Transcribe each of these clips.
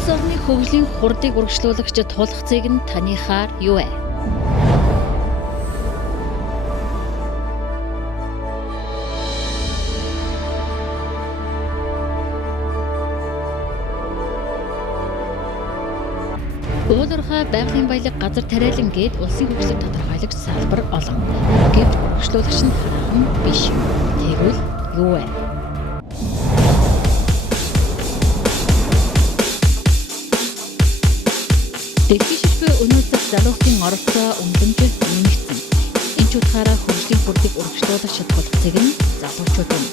Улс орны хөгжлийн хурдыг урагшлуулагч тулгцыг нь таныхаар юу вэ? Уулуурхай байгалийн баялаг газар тариалан гээд улсын хөгжлийг тодорхойлогч салбар олон. Гэвч урагшлуулагч нь хараахан биш. Тэгвэл юу вэ? Дэлхийн шишбээ өнөөдөр залуусын оролцоо өмдөмж нэмэгдсэн. Энэ ч утгаараа хөгжлийн хурдыг урагшлуулагч тулгцыг нь залуучууд юм.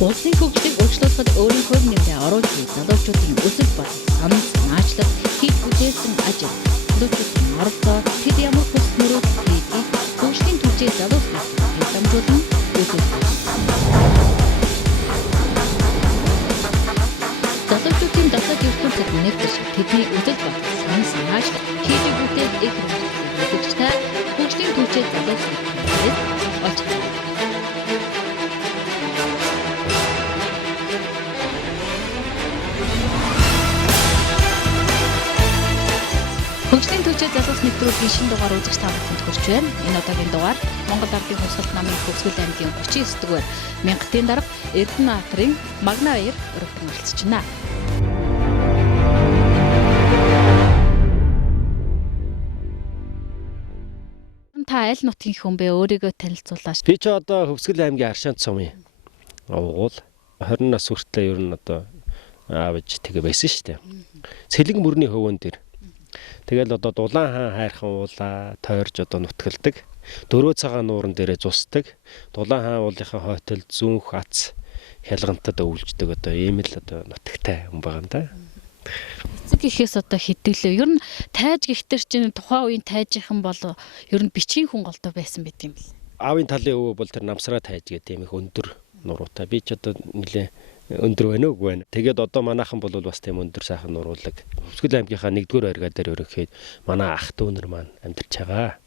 Улсын хөгжлийг урагшлуулахад өөрийнхөө нэмрээ оруулж буй залуучуудын өсөлт болон санал санаачлал хийх бүтээсэн ажил залуучуудын оролцоо тэд ямар хүсэл мөрөөдөл хийдгийг хөгжлийн түүчээ залуус гэж дамжуулан үзүүлсэн. Залуучуудын дотоод ертөнцид нэгдэж тэдний өсөлт болон санал санаачлал хийдгийг бүтээж их хэрэгжүүлэгчтэй хөгжлийн түүчээ залуус гэж олж байна. Хөгжлийн түүчээ залуус нэвтрүүлгийн шинэ дугаар үзэгч та бүхэнд хүрч байна. Энэ удаагийн дугаар Монгол Ардын хувьсгалт намын Хөгжлийн аймгийн 39-р 1000-ийн дарга Эрдэнэбаатарын Магнайбаяр өргөн оролцож байна. Та аль нутгийн хүн бэ? Өөрийгөө танилцуулаач. Би ч одоо Хөгжлийн аймгийн Аршаант сумын уул 20 нас хүртэл ер нь одоо аавж тэгээ байсан шүү дээ. Цэлэг мөрний хөвөн дээр. Тэгэл одоо дулаан хаан хайрхан уулаа тойрж одоо нутгалдаг. Дөрөө цагаан нууран дээрээ зусдаг. Дулаан хаан уулынхаа хойтол зүүнх ац хялгантад өвлждөг одоо ийм л одоо нутагтай хүн байгаа юм да. Эцэг ихээс одоо хэдүүлээ. Ер нь тайж гихтэр чинь тухайн үеийн тайжийнхан бол ер нь бичгийн хүн голдоо байсан байт юм бэл. Аавын талын өвөө бол тэр намсраа тайж гэдэг ийм их өндөр нуруутай. Би ч одоо нэлээ өндөр байна уу үгүй байна. Тэгээд одоо манайхан бол бас тийм өндөр сайхан нуруулаг. Хөгжлийн аймгийнхаа 1-р бригадаар өргөхөд манай ах дүүнер маань амьдарч байгаа.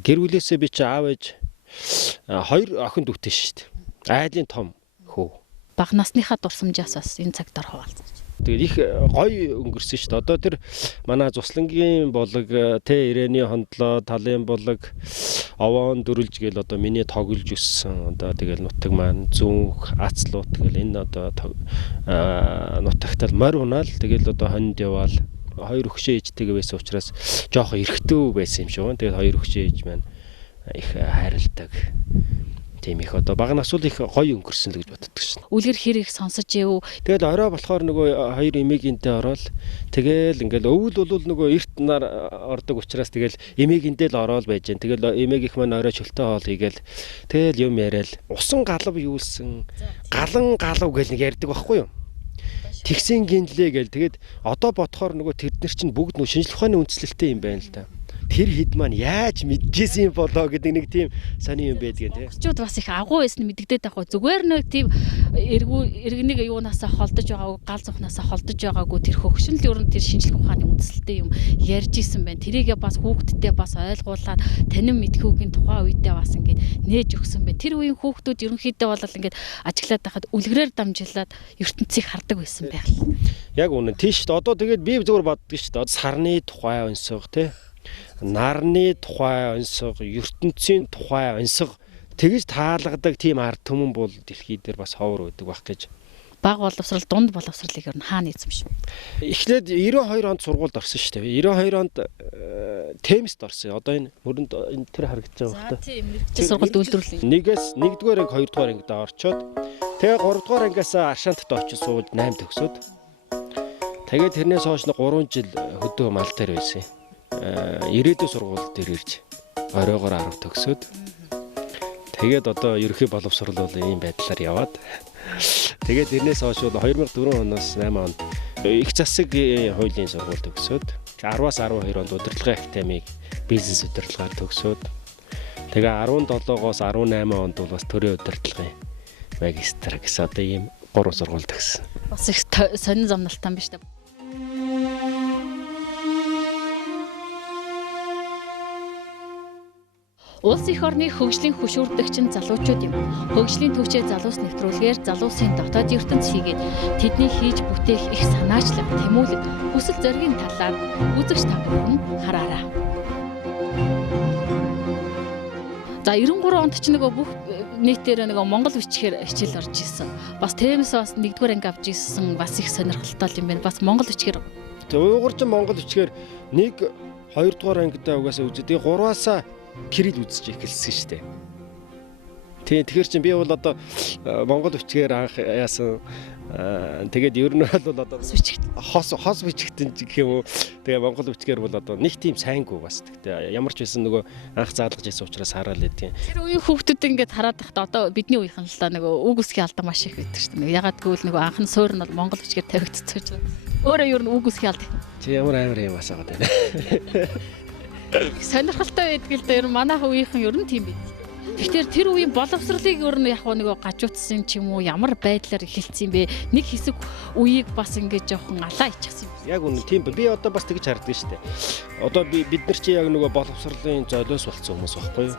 Гэр бүлээсээ би чи аав ээж 2 охин дүүтэй шүү дээ. Айлын том хөө. Бага насныхаа дурсамжаас бас энэ цагт хаваалцаж. Тэгээд их гоё өнгөрсөн шүү дээ. Одоо тэр манай Зуслангийн болог тэ ирээний хондлоо талын болог овоон дөрүлж гээл одоо миний тоглож өссөн. Одоо тэгэл нутаг маань зүүнх ацлуут тэгэл энэ одоо нутагтал морь унаал тэгэл одоо хонд яваал 2 өгшөө ээжтэйгээ байсан учраас жоох эрхтөө байсан юм шиг байна. Тэгээд 2 өгшөө ээж маань их хайрладаг. Тийм их одоо бага насуул их гоё өнгөрсөн л гэж боддог шин. Үлгэр хэрэг сонсож яв. Тэгэл орой болохоор нөгөө 2 эмээгинтэй ороод тэгэл ингээл өвөл бол нөгөө эрт нар ордог учраас тэгэл эмээгинтэй л ороод байж гэн. Тэгэл эмээг их маань орой чөлтөө хоол хийгээл тэгэл юм яриад усан галав юулсан галан галав гэл нэг ярьдаг байхгүй юу? Тэгсэн гинлээ гээл тэгээд одоо бодохоор нөгөө тэднэр чинь бүгд нөгөө шинжлэх ухааны үндэслэлтэй юм байна л да. Тэр хэд маань яаж мэдчихсэн юм болоо гэдэг нэг тийм сони юм байдгийн тий. Чууд бас их агуу байсан мэддэгдээд байхгүй. Зүгээр нэг тийм иргэнийг юунаасаа холдож байгаагүй, гал зүхнаасаа холдож байгаагүй тэр хөгшин л ер нь тэр шинжлэх ухааны үндэслэлтэй юм ярьж исэн байна. Тэрийгээ бас хүүхдтэд бас ойлгуулад танин мэдхүүгийн тухайн үедээ бас ингээд нээж өгсөн байна. Тэр үеийн хүүхдүүд ерөнхийдөө бол ингээд ажиглаад байхад үлгэрээр дамжуулаад ертөнцийг хардаг байсан байх л. Яг үнэн тийш одоо тэгээд би зүгээр боддог шүү дээ. Сарны тухай онцгой тий. Нарны тухай онцгой, ертөнцийн тухай онцгой тэгж таалгадаг тийм ард түмэн бол дэлхий дээр бас ховор байдаг байх гэж. Бага боловсрал, дунд боловсралыг ер нь хаана эзэм шүү. Эхлээд 92 онд сургуульд орсон шүү дээ. 92 онд темст орсон. Одоо энэ мөрөнд энэ тэр харагдаж байгаа байна. За тийм мэрэгчлийн сургуульд үйлдвэрлэе. Нэгээс 1-р анги, 2-р ангид орчоод тэгээ 3-р ангиас Аршаантад очиж суулж 8 төгсөөд тэгээд тэрнээс хойш 3 жил хөдөө мал дээр байсан. Ирээдүйн сургууль дээр ирж оройгоор 10 төгсөөд тэгээд одоо ерөнхий боловсрол бол ийм байдлаар яваад тэгээд тэрнээс хойш 2004 оноос 8 онд их засгийн хуулийн сургууль төгсөөд 10-аас 12 онд удирдлагын академиг бизнес удирдлагаар төгсөөд тэгээ 17-оос 18 онд бол бас төрийн удирдлагын магистр гэсэн одоо ийм 3 сургууль төгссөн. Бас их сонин зомнолтой юм биш үү? Улс их орны хөгжлийн хөшүүрдэгчин залуучууд юм. Хөгжлийн Түүчээ залуус нэвтрүүлгээр залуусын дотоод ертөнц хийгээд тэдний хийж бүтээх их санаачлаг, тэмүүлэг, хүсэл зоригийн талаар үзэгч та бүхэн хараарай. За 93 онд ч нөгөө бүх нийтээр нөгөө Монгол бичгээр хичээл орж исэн. Бас тэрнээс бас 1-р анги авч исэн бас их сонирхолтой юм байна. Бас Монгол бичгээр. Тэгээ уйгурчин Монгол бичгээр 1, 2-р ангидаа угаасаа үздэг. 3-аасаа кирилл үзэж эхэлсэн шүү дээ. Тэгэхээр чинь би бол одоо Монгол бичгээр анх яасан. Тэгээд ер нь бол одоо хос бичгтэн гэх юм уу. Тэгээ Монгол бичгээр бол одоо нэг тийм сайнгүй бас. Тэгтээ ямар ч байсан нөгөө анх заалгаж ирсэн учраас хараал байдгийн. Тэр үеийн хүүхдүүд ингээд хараад байхдаа одоо бидний үеийнхэн л та нөгөө үг үсгийн алдаа маш их байдаг шүү дээ. Ягаад гэвэл нөгөө анхны суурь нь бол Монгол бичгээр тавигдчихсан ч. Өөрөө ер нь үг үсгийн алд. Чи ямар амар юм асаагаад байна. Сонирхолтой байдаг л да ер нь манайх үеийнхэн ер нь тийм байд. Тэгэхээр тэр үеийн боловсролыг ер нь яг нөгөө гажуудсан ч юм уу ямар байдлаар эхэлсэн юм бэ? Нэг хэсэг үеийг бас ингэж жоохон алаа ичихсэн юм. Яг үнэ тийм би одоо бас тэгж харддаг шүү дээ. Одоо бид нар чи яг нөгөө боловсролын золиос болсон хүмүүс байхгүй юу?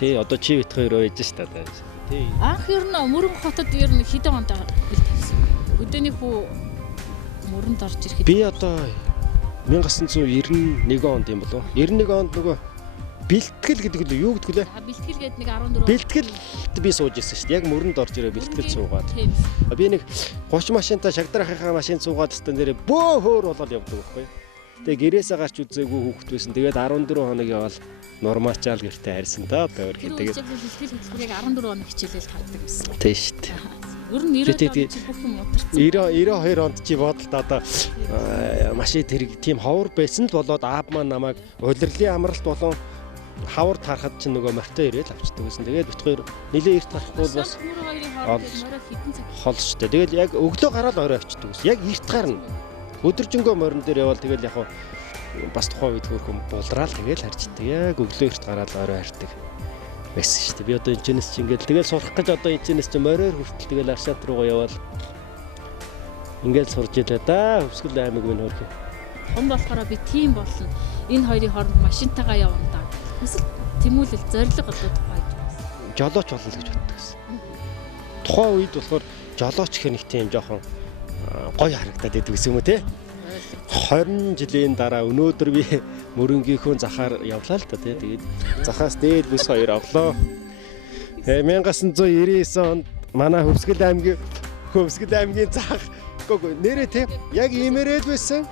Тий одоо чи бит хоёр байж шүү дээ. Тий. Анх ер нь Мөрөн хотод ер нь хэдэн онд бэлтгэсэн. Өдөөний хүү мөрөнд орж ирэхэд би одоо 1991 онд юм болов. 91 онд нөгөө бэлтгэл гэдэг нь юу гэдэг лээ? Бэлтгэл гэдэг нэг 14. Бэлтгэлд би сууж ирсэн шүү дээ. Яг мөрөнд орж ирээ бэлтгэл суугаад. Би нэг 30 машинтаа шагдрахынхаа машин суугаад стан дээрээ бөө хөөр болоод явдаг байхгүй. Тэгээ гэрээсээ гарч үзээгүй хүүхэд байсан. Тэгээд 14 хоног явал нормачаал гэртээ харьсан да. Тэгээд бэлтгэл хөтөлбөрийг 14 хоног хичээлэл хардаг гэсэн. Тийм шүү дээ. Ер нь 90 онд чи бүх юм удирцсан. 92 онд чи бодолд одоо машин тэрэг тийм ховор байсан л болоод аав маань намайг улирлын амралт болон хавар тарахад чинь нөгөө морьтой ирээл авчдаг гэсэн. Тэгээд бит хоёр нилээ эрт гарахгүй бас хол шүү дээ. Тэгэл яг өглөө гараад орой авчдаг гэсэн. Яг эрт гарна. Өдөржингөө морин дээр явал тэгэл яг бас тухайн үед хөрхөн булраал тэгэл харждаг. Яг өглөө эрт гараад орой хардаг байсан шүү дээ. Би одоо энэчнээс чи ингээл тэгэл сурах гэж одоо энэчнээс чи мориор хүртэл тэгэл Аршаат руугаа явал ингээл сурж илээ да. Хөвсгөл аймаг минь хөрх. Том болохоор би тийм болно. Энэ хоёрын хооронд машинтайгаа явна да. Эсвэл тэмүүлэл зориг одоо тухайж байна. Жолооч болно гэж боддог гэсэн. Тухайн үед болохоор жолооч гэх нэг тийм жоохон гоё харагдаад байдаг гэсэн юм уу те? 20 жилийн дараа өнөөдөр би мөрөнгийнхөө захаар явлаа л та тий. Тэгээд захаас дээд бүс 2 авлаа. 1999 онд манай Хөвсгөл аймгийн зах нэрээ тий. Яг иймэрэл байсан.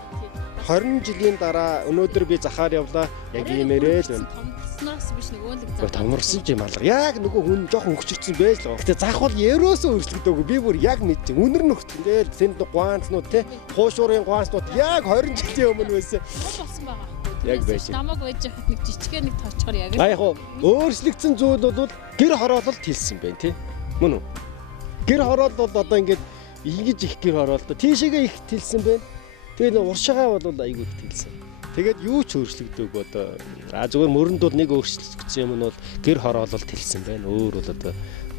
20 жилийн дараа өнөөдөр би захаар явлаа. Яг иймэрэл байна. Томорсноос биш нэг өөлөг зах. Томорсон ч юм алга. Яг нөгөө хүн жоохон хөвчөрсөн байж л. Гэтэ зах бол евроосоо өрсөлдөөгүй. Би бүр яг мэдчих. Үнэр нөхт ингээл тэнд гуанцнууд те. Хуушуурын гуанцнууд яг 20 жилийн өмнө байсан. Болсон байгаа. Яг байж. Намаг байж хахад нэг жижигхэн нэг тоочхоор яг. Яг өөрчлөгдсөн зүйл бол гэр хороололт хэлсэн байна те. Мөн үү? Гэр хороолол бол одоо ингээд ингэж их гэр хороололт. Тийшээгээ их хэлсэн байна. Тэгээд уршигаа бол айгүй их хэлсэн. Тэгээд юу ч өөрчлөгдөөг одоо зүгээр мөрөнд бол нэг өөрчлөгдсөн юм нь бол гэр хороололт хэлсэн байна. Өөр бол одоо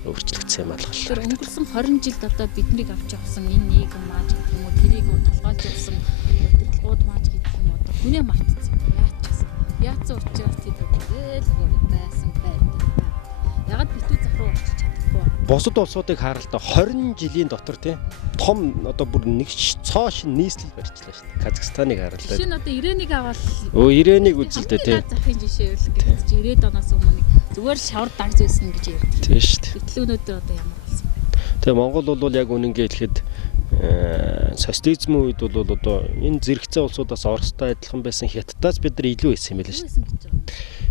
өөрчлөгдсөн юм алга. Тэр өнгөрсөн 20 жилд одоо биднийг авч явсан энэ нийгэм мааж гэх юм уу тэрийг толгойлж явсан өдөртлгүүд мааж гэдэг юм одоо хүнээ мартсан. Яацсан учраас тийм л байсан байна. Ягаад битүү зах руу очиж чадахгүй. Бусад улсуудыг харалтаа 20 жилийн дотор тийм том одоо бүр нэг цоо шин нийслэл барьчлаа шүү дээ. Казахстаныг харалтаа. Шинэ одоо ирээнийг аваад ирээнийг үзэлдээ тийм. Захын жишээ гэж 90-ад оноос өмнө зүгээр шавар дагж байсан гэж ярьдаг. Тийм шүү дээ. Итлүүнүүд одоо ямар болсон. Тэгээ Монгол бол яг үнэнгээ хэлэхэд социализмын үед бол одоо энэ зэрэгцээ улсуудаас Оростой адилхан байсан Хятадаас бид нар илүү байсан юм байна шүү дээ.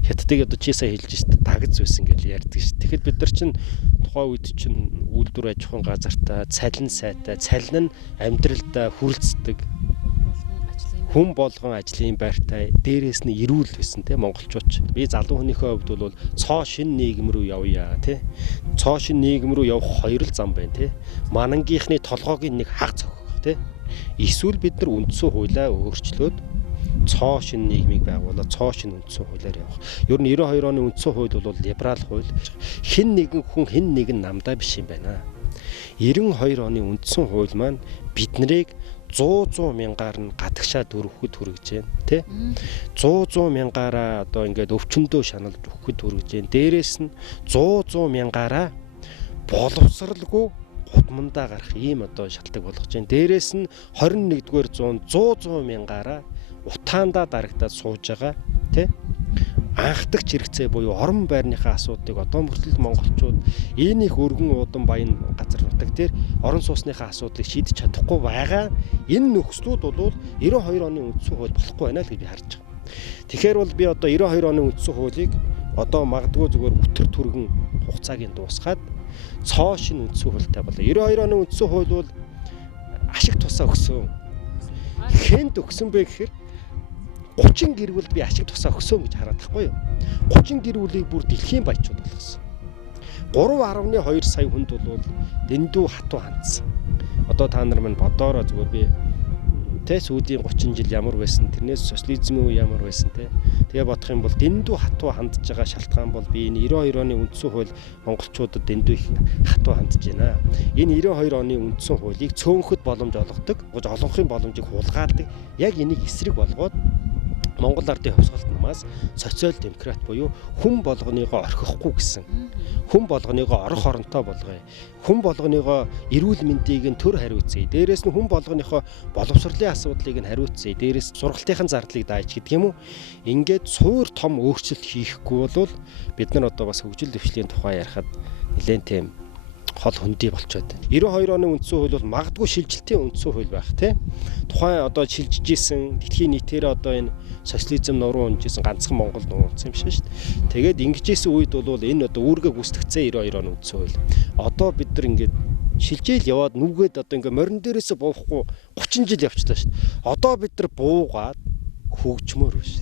Хятадыг одоо чи сая хэлж шүү дээ. Дагж байсан гэж ярьдаг шүү. Тэгэхээр бид нар чинь тухайн үед чинь үйлдвэр аж ахуйн газартаа цалин сайтай, цалин нь амьдралдаа хүрэлцдэг. Хүн болгон ажлын байртай, дээрээс нь эрүүл байсан тийм монголчууд. Би залуу хүнийхээ хувьд бол цоо шин нийгэм рүү явъя тийм. Цоо шин нийгэм рүү явах хоёр л зам байна тийм. Манангийнхны толгойг нэг хаг цогох тийм. Эсвэл бид нар үндсэн хуулиа өөрчлөөд цоо шин нийгмийг байгуулаад цоо шин үндсэн хуулиар явах. Ер нь 92 оны үндсэн хууль бол либерал хууль. Хэн нэгэн хүн хэн нэгэн намдаа биш юм байна. 92 оны үндсэн хууль маань биднийг 100 мянгаар нь гадагшаад өргөхөд хүрэж байна тий 100 мянгаараа одоо ингээд өвчнөдөө шаналж өгөхөд хүрэж байна дээрээс нь 100 мянгаараа боловсралгүй гудмандаа гарах ийм одоо шалтгаан болгож байна дээрээс нь 21-р зуунд 100 мянгаараа утаандаа дарагдаад сууж байгаа тий анхдагч хэрэгцээ буюу орон байрныхаа асуудлыг одоо мөртлөө монголчууд энэ их өргөн уудан баян газар нутаг дээр орон сууцныхаа асуудлыг шийдэж чадахгүй байгаа. Энэ нөхцлүүд бол 92 оны үндсэн хууль болохгүй байна л гэж би харж байгаа. Тэгэхээр бол би одоо 92 оны үндсэн хуулийг одоо магадгүй зүгээр өтөр түргэн хугацааг нь дуусгаад цоо шин үндсэн хуультай болоо. 92 оны үндсэн хууль бол ашиг тусаа өгсөн. Хэнд өгсөн бэ гэхээр 30 гэр бүл би ашиг тусаа өгсөн гэж хараад тахгүй юу. 30 гэр бүлийг бүр дэлхийн баячууд болгосон. 3.2 сая хүнд бол дэндүү хатуу хандсан. Одоо та нар минь бодоороо зүгээр би тэ сүүлийн 30 жил ямар байсан, тэрнээс социализмын үе ямар байсан тэ. Тэгээ бодох юм бол дэндүү хатуу хандж байгаа шалтгаан бол би энэ 92 оны үндсэн хууль монголчуудад дэндүү их хатуу хандж байна. Энэ 92 оны үндсэн хуулийг цөөнхөд боломж олгодог, олонхын боломжийг хулгайлдаг. Яг энийг эсрэг болгоод Монгол ардын хувьсгалт намаас социал демократ буюу хүн болгоныгоо орхихгүй гэсэн. Хүн болгоныгоо орох оронтой болгоё. Хүн болгоныгоо эрүүл мэндийг нь төр хариуцъя. Дээрээс нь хүн болгоныхоо боловсролын асуудлыг нь хариуцъя. Дээрээс сургалтынхаа зардлыг дааж гэдэг юм уу? Ингээд суур том өөрчлөлт хийхгүй бол бид нар одоо бас хөгжил дэвшлийн тухай ярихад нэлээд тийм хол хөндий болчиход байна. 92 оны үндсэн хууль бол магадгүй шилжилтийн үндсэн хууль байх тий. Тухайн одоо шилжиж исэн дэлхийн нийтээр одоо энэ социализм нуруу унжсэн ганцхан Монгол нуурсан юм шиг шүү дээ. Тэгээд ингэж исэн үед бол энэ одоо үүргээ гүйцэтгэцээ 92 оны үндсэн хууль. Одоо бид нар ингээд шилжээл яваад нүгээд одоо ингээд морин дээрээсээ буухгүй 30 жил явчихлаа шүү дээ. Одоо бид нар буугаад хөгжмөр биш.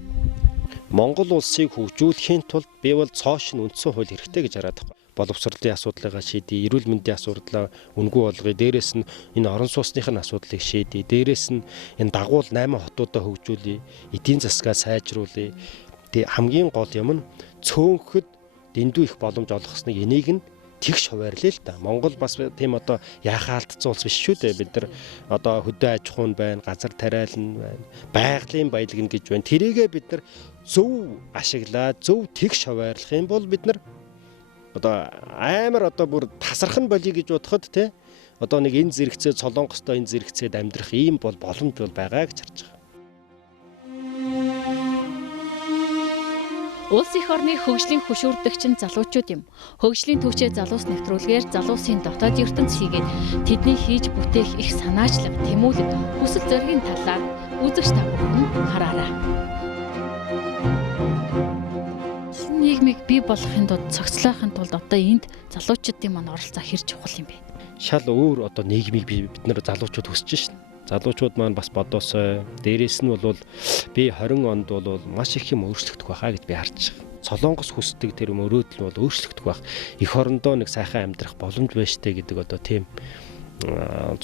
Монгол улсыг хөгжүүлэхийн тулд би бол цоошин үндсэн хууль хэрэгтэй гэж хараад байна. Боловсролын асуудлыг шийдээ, эрүүл мэндийн асуудлаа үнгүй болгоё. Дээрээс нь энэ орон сууцныхын асуудлыг шийдээ. Дээрээс нь энэ дагуул 8 хотуудаа хөгжүүлье, эдийн засгаа сайжруулъя. Хамгийн гол юм нь цөөнхөд дэндүү их боломж олгосныг энийг нь тэгш хуваарлаа л да. Монгол бас тийм одоо яхаа алдцсан улс биш шүү дээ. Бид нар одоо хөдөө аж ахуйн байна, газар тариалан байна, байгалийн баялаг гэж байна. Тэрийгээ бид нар зөв ашиглаад, зөв тэгш хуваарлах юм бол бид нар одоо амар одоо бүр тасархан болъё гэж бодоход те одоо нэг энэ зэрэгцээ Солонгостой энэ зэрэгцээд амьдрах ийм бол боломж бол байгаа гэж харж байгаа. Улс их орны хөгжлийн хөшүүрдэгч нь залуучууд юм. Хөгжлийн түүчээ залуус нэвтрүүлгээр залуусын дотоод ертөнц хийгээд тэдний хийж бүтээх их санаачлаг, тэмүүлэг, хүсэл зоригийн талаар үзэгч та бүхэн хараарай. Нийгмийг бий болгохын тулд цогцлохын тулд одоо энд залуучуудын маань оролцоо хэр чухал юм бэ? Шал өөр одоо нийгмийг бид нар залуучууд хүсэж шин. Залуучууд маань бас бодоосоо дээрээс нь бол би 20 онд бол маш их юм өөрчлөгдөх байхаа гэж би харж байгаа. Солонгос хүсдэг тэр мөрөөдөл бол өөрчлөгдөх байх. Эх орондоо нэг сайхан амьдрах боломж байж тээ гэдэг одоо тийм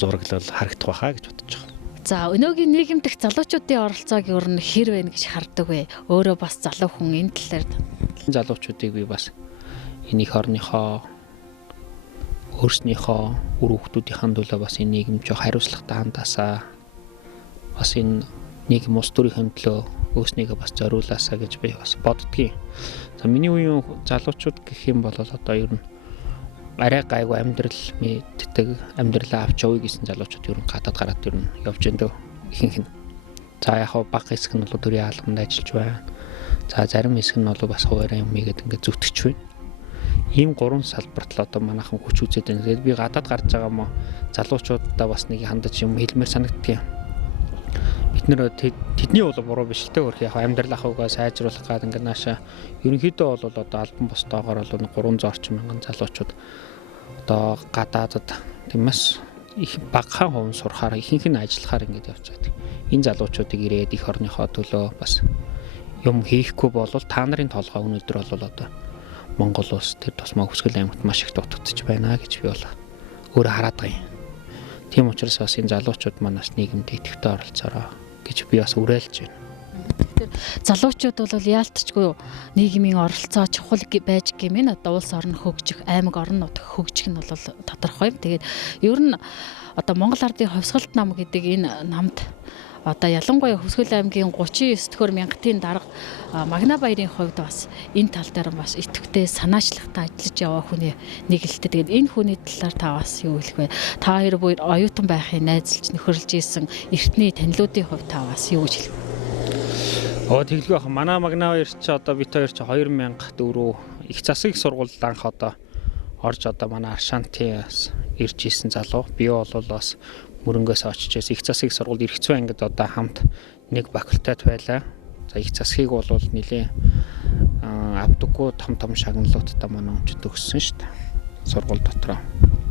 зураглал харагдах байхаа гэж бодож байгаа. За өнөөгийн нийгэм дэх залуучуудын оролцоог ер нь хэр вэ гэж хардаг вэ? Өөрөө бас залуу хүн энэ талаар залуучуудыг би бас энэ их орныхоо өөрснийхөө үр хүүхдүүдийн төлөө бас энэ нийгэм жоо хариуцлагатай хандаасаа бас энэ нийгэм улс төрийн төлөө өөрснийгөө бас зориулаасаа гэж би бас боддгийн. За миний үеийн залуучууд гэх юм бол одоо ер нь арай гайгүй амьдрал мэддэг, амьдралаа авч явъя гэсэн залуучууд ер нь гадаад гараад ер нь явж энэ ихэнх нь. За яг баг хэсэг нь бол төрийн албанд ажиллаж байна. За зарим хэсэг нь бол бас хуваарай юм ийгээд ингээд зүтгэж байна. Ийм гурван салбарт л одоо манайхан хүч үзээд байна. Тэгээд би гадаад гарч байгаа мó залуучуудаа бас нэг хандаж юм хэлмээр санагддаг юм. Бид нэр тэдний бол буруу биш л те өөр яг амьдрал ахуйгаа сайжруулах гад ингээд нааша ерөнхийдөө бол одоо албан босдоогоор бол 300 орчим мянган залуучууд одоо гадаадад тиймээс их багахан хувь сурахаар ихэнх нь ажиллахаар ингээд явж байгаа. Энэ залуучуудыг ирээд их орныхоо төлөө бас юм хийхгүй бол та нарын толгой өнөөдөр бол одоо Монгол улс тэр тусмаа Хүсгэл аймагт маш их дутагдчих байна гэж би бол өөрөө хараад байгаа юм. Тийм учраас бас энэ залуучууд манаас нийгэмд идэвхтэй оролцоороо гэж би бас уриалж байна. Залуучууд бол яалтчгүй нийгмийн оролцоо чухал байж гэмээр одоо улс орн хөгжих, аймаг орнууд хөгжих нь бол тодорхой. Тэгээд ер нь одоо Монгол Ардын хувьсгалт нам гэдэг энэ намд одоо ялангуяа Хөвсгөл аймгийн 39-р мянгатын дарга Магнайбаярын хувьд бас энэ тал дээр бас идэвхтэй санаачлагтай ажиллаж яваа хүний нэг л дээ. Тэгээд энэ хүний талаар та бас юу хэлэх вэ? Та хоёр буюу оюутан байхын найзалж нөхөрлж исэн эртний танилуудын хувьд та бас юу гэж хэлэх вэ? Тэглгүй ах манай Магнайбаяр ч одоо бит хоёр ч 2004 их засгийн сургуульд анх одоо орж одоо манай Аршантиас ирж исэн залуу. Би бол бас мөрөнгөөс очиж их засгийн сургуульд эрх зүйн ангид одоо хамт нэг факультет байлаа. За их засгийг бол нэлээ авдаггүй том шагналуудтай манай өнчд өгсөн шүү дээ. Сургууль дотроо.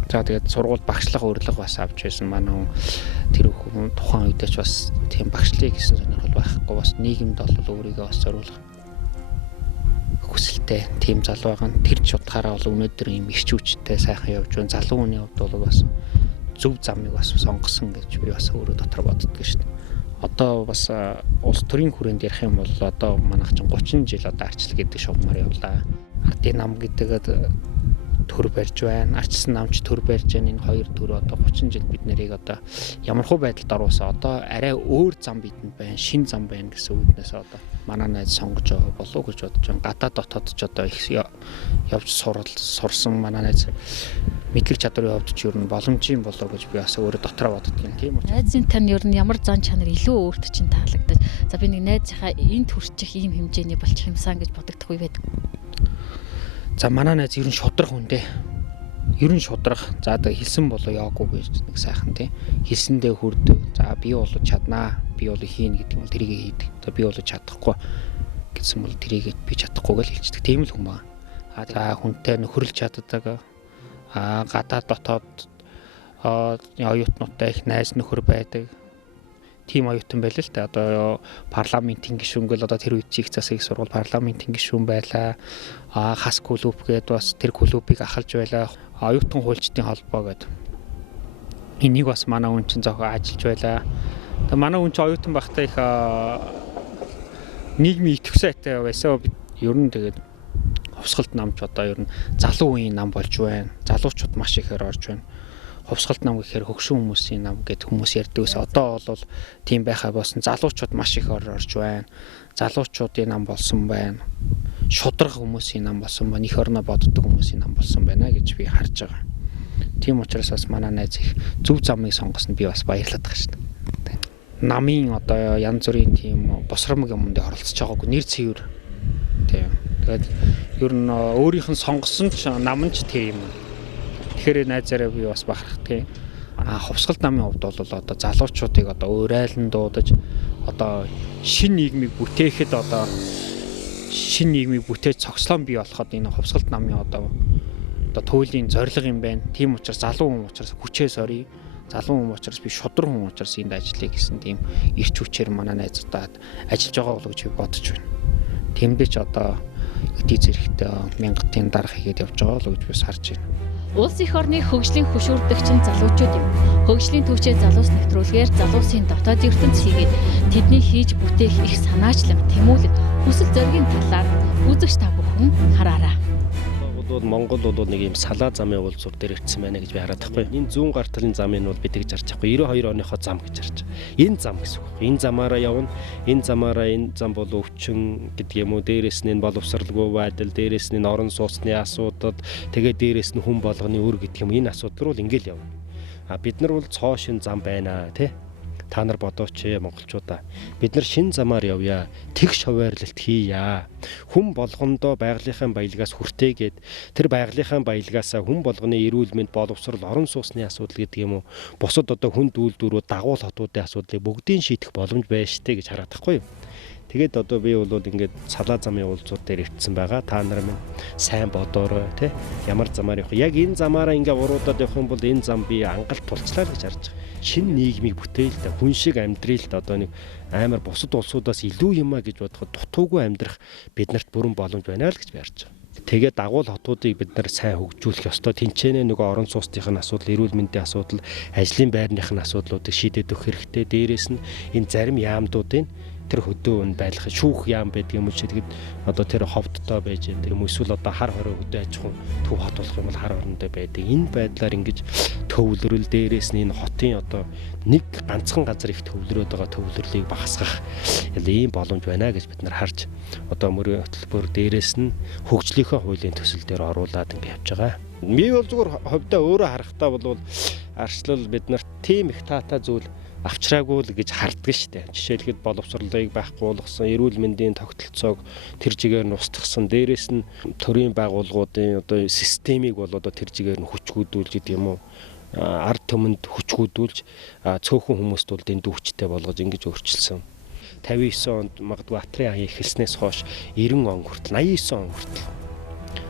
За тэгээд сургууль багшлах урилга бас авч байсан манай тэр тухайн үедээ ч бас тийм багшлыг гэсэн сонирхол байхгүй бас нийгэмд бол өөрийгөө бас зориулах хүсэлтэй тийм залуу байгаа. Тэр ч утгаараа бол өнөөдөр юм ихчүүчтэй сайхан явж байна. Залуу хүний хувьд бол бас зөв замыг бас сонгосон гэж би бас өөрөө дотор боддог шүү дээ. Одоо бас улс төрийн хүрээнд ярих юм бол одоо манайх чинь 30 жил одоо арчлал гэдэг шугамар явлаа. Ардын нам гэдэг төр барьж байна. Арчсан намч төр барьж байна. Энэ хоёр төр одоо 30 жил бид нарыг одоо ямархуу байдалд оруулсан. Одоо арай өөр зам бидэнд байна. Шин зам байна гэсэн үгнээс одоо манай найз сонгож байгаа болов уу гэж бодож байна. Гадаад дотоод ч одоо их явж сурсан манай найз мэдлэг чадварын хувьд ч ер нь боломжийн болов гэж би бас өөрөө дотроо боддог юм тийм үү. Найзын тань ер нь ямар зан чанар илүү өөрт чинь таалагдаж. За би нэг найзынхаа энд хүрчих ийм хэмжээний болчих юмсан гэж бодогдох үе байдаг. За манай найз ер нь шудрах хүндээ. Ер нь шудрах. За одоо хэлсэн болоо яагүй гэж нэг сайхан тий. Хэлсэндээ хүрдэг. За би бол чаднаа. Би бол хийн гэдэг юм бол тэрийг хийдэг. За би бол чадахгүй гэсэн бол тэрийг би чадахгүй гэж хэлчихдэг. Тийм л хүн байна. За хүнтэй нөхөрлж чаддаг. Гадаад дотоод оюутнуудтай их найз нөхөр байдаг. Тим оюутан байлаа л та одоо парламентын гишүүн гэл одоо тэр үед их засгийн сургууль парламентын гишүүн байлаа. Хас клуб гээд бас тэр клубыг ахалж байлаа. Оюутан хуульчдын холбоо гээд энийг бас манай хүн чинь зохио ажиллаж байлаа. Тэгээ манай хүн чинь оюутан байхдаа их нийгмийн идэвхтэй байсан. Ер нь тэгээд хувьсгалт намч одоо ер нь залуу үеийн нам болж байна. Залуучууд маш ихээр орж байна. Хувьсгалт нам гэхээр хөгшин хүмүүсийн нам гэдэг хүмүүс ярьдаг ус. Одоо бол тийм байхаа болсон. Залуучууд маш их орж байна. Залуучуудын нам болсон байна. Шудраг хүмүүсийн нам болсон байна. Их орноо боддог хүмүүсийн нам болсон байна гэж би харж байгаа. Тийм учраас бас манай найз их зөв замыг сонгосон би бас баярлаад байгаа шүү дээ. Намын одоо янз бүрийн тийм босромог юмд оролцож байгаагүй нэр цэвэр. Тийм. Тэгээд ер нь өөрийнх нь сонгосон ч нам ч тийм. Тэгэхээр найзаараа би бас бахарх тийм. Хувьсгалт намын хувьд бол одоо залуучуудыг одоо уурайлан дуудаж одоо шин нийгмийг бүтээхэд одоо шин нийгмийг бүтээж цогцлон бий болоход энэ хувьсгалт намын одоо туйлын зорилго юм байна. Тийм учраас залуу хүн учраас хүчээс орё. Залуу хүн учраас би шудраг хүн учраас энд ажиллая гэсэн тийм ирч хүчээр манай найзуудад ажиллаж байгаа болов гэж би бодож байна. Тэмдээ ч одоо эдийн зэрэгтэй мянгатын дарга хийгээд явж байгаа болов гэж би харж байна. Улс их орны хөгжлийн хөшүүрдөгч нь залуучууд юм. Хөгжлийн түүчээ залуус нэвтрүүлгээр залуусын дотоод ертөнц хийгээд тэдний хийж бүтээх их санаачлаг, тэмүүлэг, хүсэл зоригийн талаар үзэгч та бүхэн хараарай. Монгол бол нэг юм салаа замын уулзуур дээр ирсэн байна гэж би хараад байхгүй. Энэ зүүн гар талын замыг бол бид тэгж харж байхгүй. 92 оныхоо зам гэж харж байгаа. Энэ зам гэсэн үг. Энэ замаараа явна. Энэ замаараа энэ зам бол өвчин гэдэг юм уу. Дээрээс нь боловсралгүй байдал, дээрээс нь орон сууцны асуудал, тэгээд дээрээс нь хүн болгоны өр гэдэг юм. Энэ асуудал руу ингээл явна. Бид нар бол цоо шин зам байна тий. Та нар бодооч монголчуудаа. Бид нар шин замаар явъя. Тэгш хуваарлалт хийя. Хүн болгондоо байгалийнхаа баялгаас хүртээгээд тэр байгалийнхаа баялгаасаа хүн болгоны эрүүл мэнд боловсрол орон сууцны асуудал гэдэг юм уу. Бусад одоо хүн дүүлдүүрүүд дагуул хотуудын асуудлыг бүгдийг шийдэх боломж байна штэ гэж хараад байхгүй юу. Тэгээд одоо би бол ингээд салаа замын уулзууд дээр ирсэн байгаа. Та нар минь сайн бодоорой тий. Ямар замаар явах. Яг энэ замаараа ингээд уруудаад явах юм бол энэ зам би ангалт тулцлаа гэж харж байгаа. Шин нийгмийг бүтээйл та хүн шиг амьдрээлд одоо нэг амар бусад улсуудаас илүү юмаа гэж бодоход дутуугүй амьдрах биднэрт бүрэн боломж байна л гэж барьж байгаа. Тэгээд дагуул хотуудыг бид нар сайн хөгжүүлэх ёстой. Тэнцэнэ нөгөө орон сууцны асуудал, эрүүл мэндийн асуудал, ажлын байрных нь асуудлуудыг шийдээд өгөх хэрэгтэй. Дээрээс нь энэ зарим яамдуудыг тэр хөдөө өн байлах шүүх яам байдаг юм шиг тэгэд одоо тэр ховдтой байж байдаг юм эсвэл одоо хар хорой хөдөө аж ахуйн төв хот болох юм бол хар хорондоо байдаг. Энэ байдлаар ингэж төвлөрөл дээрээс нь энэ хотын одоо нэг ганцхан газар их төвлөрөөд байгаа төвлөрлийг багасгах ийм боломж байна гэж бид нар харж одоо мөрийн хөтөлбөр дээрээс нь хөгжлийнхөө хуулийн төсөл дээр оруулаад ингэ явж байгаа. Би бол зүгээр ховдоо өөрөө харахтаа бол арчлал бид нарт тийм их таатай зүйл авчраагүй л гэж харддаг штэ. Жишээлхэд боловсролыг байхгүй болгосон, эрүүл мэндийн тогтолцоог тэр чигээр нь устгасан, дээрээс нь төрийн байгууллагуудын одоо системийг бол одоо тэр чигээр нь хүчгүүдүүлж гэдэг юм уу, ард түмэнд хүчгүүдүүлж цөөхөн хүмүүст бол дэнд хүчтэй болгож ингэж өөрчилсөн. 59 онд магадгүй Атрын аян эхэлснээс хойш 90 он хүртэл 89 он хүртэл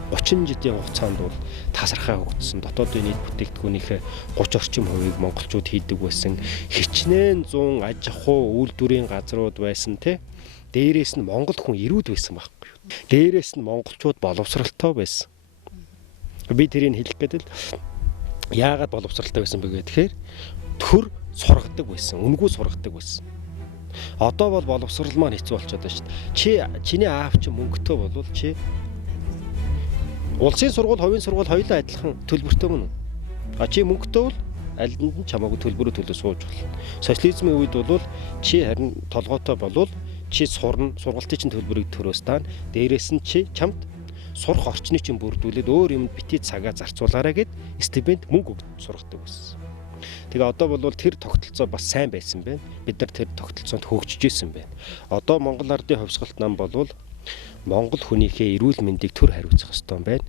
30 жилийн хугацаанд бол тасархаа хөгжсөн. Дотоодын нийт бүтээгдэхүүнийхээ 30 орчим хувийг монголчууд хийдэг байсан. Хичнээн 100 аж ахуй үйлдвэрийн газрууд байсан те. Дээрээс нь монгол хүн ирүүд байсан байхгүй юу. Дээрээс нь монголчууд боловсралтай байсан. Би тэрийг хэлэх гэдэг л яагаад боловсралтай байсан бэ гэхээр төр сургадаг байсан. Үнгүү сургадаг байсан. Одоо бол боловсрал маань хэцүү болчиход байна шүү дээ. Чиний аав чи мөнгөтэй болвол чи улсын сургууль, хувийн сургууль хоёулаа адилхан төлбөртэй мөн. Чи мөнгөтэй бол аль нь чамаагүй төлбөрөөр төлөө сууж болно. Социализмын үед бол чи харин толгойтой болвол чи сурна, сургалтын чинь төлбөрийг төрөөс таана. Дээрээс нь чи чамд сурах орчныг чинь бүрдүүлээд өөр юмд битгий цагаа зарцуулаарай гэд стипенд мөнгө өгч сургадаг байсан. Тэгээ одоо бол тэр тогтолцоо бас сайн байсан байна. Бид нар тэр тогтолцоонд хөгжиж исэн байна. Одоо Монгол Ардын хувьсгалт нам бол Монгол хүнийхээ эрүүл мэндийг төр хариуцах ёстой юм байна.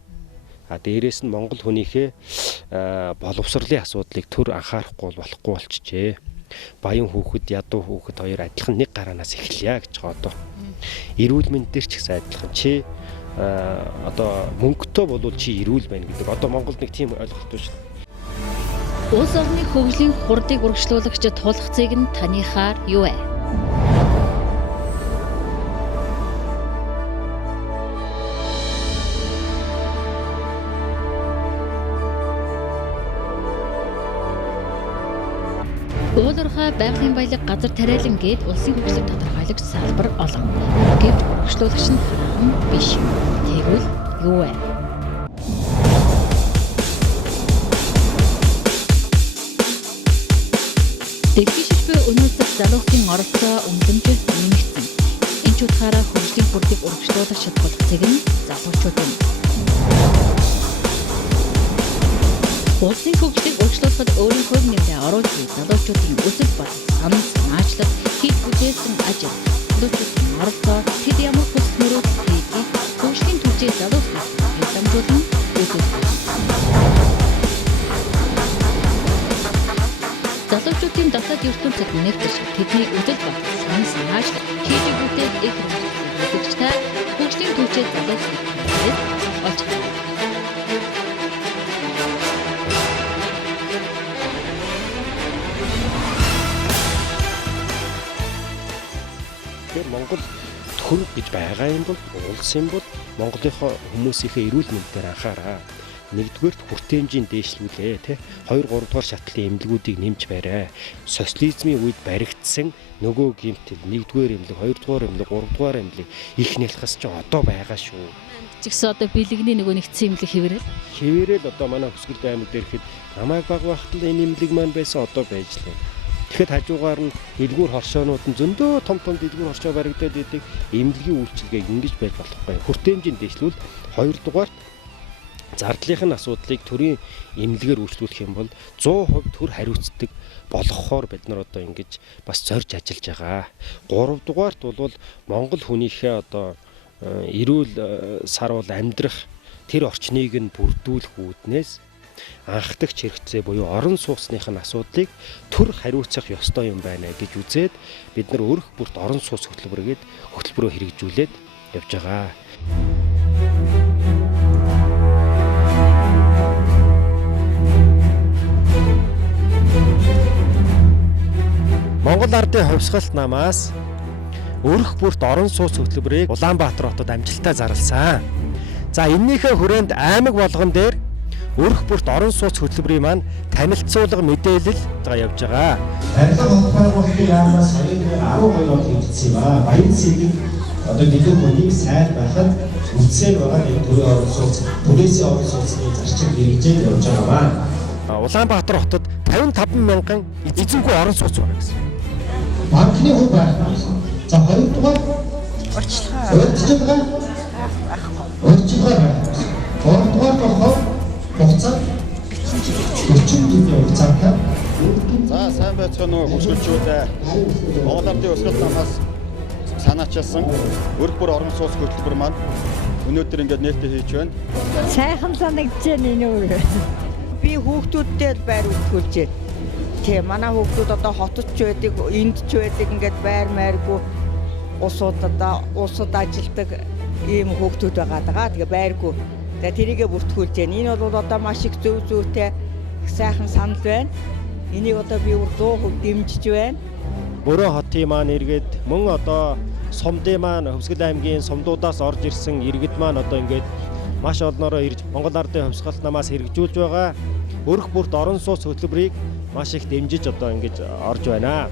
Дээрээс нь Монгол хүнийхээ боловсролын асуудлыг төр анхаарахгүй болохгүй болчихжээ. Баян хүүхэд, ядуу хүүхэд хоёр адилхан нэг гараанаас эхэлье гэж байгаа одоо. Эрүүл мэнд дээр ч ихсэн адилхан чи одоо мөнгөтэй болвол чи эрүүл байна гэдэг. Одоо Монголд нэг тийм ойлголт байна шүү дээ. Улс орны хөгжлийн хурдыг урагшлуулагч тулгцыг нь таныхаар юу вэ? Уулуурхай байгалийн баялаг газар тариалан гээд улсын хөгжлийг тодорхойлагч салбар олон. Гэвч урагшлуулагч нь хаан биш. Тэгвэл юу вэ? Дэлхийн шилбэ өнөөдөр залуусын оролцоо үнэлэмжээр нэмэгдсэн. Энэ ч утгаараа хөгжлийн хурдыг урагшлуулагч тулгцыг нь залуучууд юм. Улсын хөгжлийг урагшлуулахад өөрийн хувь нэмрээ оруулж буй залуучуудын өсөлт бол санал санаачлал хийх бүтээсэн ажил. Залуучуудын оролцоо тэд ямар хүс мөрөөдөл хийдгийг хөгжлийн түүчээ залуус дамжуулан үзүүлсэн. Залуучуудын дотоод ертөнцид нэвтэрч тэдний өсөлт бол санал санаачлал хийдгийг бүтээх их хэрэгцээтэй хөгжлийн түүчээ залуус олж Монгол төр гэж байгаа юм бол улс юм бол Монголынхоо хүмүүсийнхээ эрүүл мэндэд анхаараа. Нэгдүгээрт хүртээмжийн дээшлүүлээ тий. 2 3 дугаар шатлалын эмнэлгүүдийг нэмж барай. Социализмын үед баригдсан нөгөө гэмтэл 1-р эмнэлэг, 2-р эмнэлэг, 3-р эмнэлэг их нэлхас ч одоо байгаа шүү. Чигсээ одоо бэлэгний нөгөө нэгдсэн эмнэлэг хэвээрэл. Хэвээрэл одоо манай Хөсгөл аймаг дээр ихэд намайг баг байхад энэ эмнэлэг маань байсан одоо байж лээ. Тэгэхэд хажуугаар нь дэлгүүр хоршоонууд нь зөндөө том дэлгүүр хоршоо баригдаад идэг эмнэлгийн үйлчилгээг ингэж байж болохгүй. Хүртээмжийн дээшлүүл 2 дугаарт зардлынхын асуудлыг төрийн эмнэлгээр үйлчлүүлэх юм бол 100% төр хариуцдаг болгохоор бид нар одоо ингэж бас зорж ажиллаж байгаа. 3 дугаарт бол Монгол хүнийхээ одоо эрүүл сарвал амьдрах тэр орчныг нь бүрдүүлэх үүднээс анхдагч хэрэгцээ буюу орон сууцных нь асуудлыг төр хариуцах ёстой юм байна гэж үзээд бид нар өрх бүрт орон сууц хөтөлбөрөө хэрэгжүүлээд явж байгаа. Монгол Ардын хувьсгалт намаас өрх бүрт орон сууц хөтөлбөрийг Улаанбаатар хотод амжилттай зарласан. За энэнийхээ хүрээнд аймаг болгон дээр өрх бүрт орон сууц хөтөлбөрийн маань танилцуулга мэдээлэл явж байгаа. Барилга холбооны яамаас 2012 онд хийгдсэн юм аа. Баян цэгийн одоо гэдэг хүнийг сайд байхад үсээр байгаа нэг төрийн орон сууц, полисийн орон сууцны зарчим хэрэгжээд явж байгаа ба. Улаанбаатар хотод 55 мянган эзэнгүй орон сууц байна гэсэн. Банкны хөв байх. За хоёрдугаар урьдчилгаа гуравдугаар болохоор хугацаа 40 жилийн хугацаатай. За сайн байцгаана уу хөшгөлчүүдээ. Монгол Ардын өсгөл намаас санаачилсан өрх бүр орон сууц хөтөлбөр маань өнөөдөр ингээд нээлттэй хийж байна. Сайхан санагдаж байна энэ өөр. Би хүүхдүүдтэй байр өгүүлж байна. Тэ манай хүүхдүүд одоо хотод ч байдаг, энд ч байдаг ингээд байр маяргүй усууд ажилдаг ийм хүүхдүүд байгаа даа. Тэгээ байргүй. Тэгээ тэрийгэ бүртгүүлж байна. Энэ бол одоо маш их зөв зүйтэй сайхан санал байна. Энийг одоо би 100% дэмжиж байна. Мөрөө хотын маань иргэд мөн одоо Сумдын маань Хөвсгөл аймгийн сумдуудаас орж ирсэн иргэд маань одоо ингээд маш олноороо ирж Монгол Ардын хувьсгалт намаас хэрэгжүүлж байгаа өрх бүрт орон сууц хөтөлбөрийг маш их дэмжиж одоо ингэж орж байна.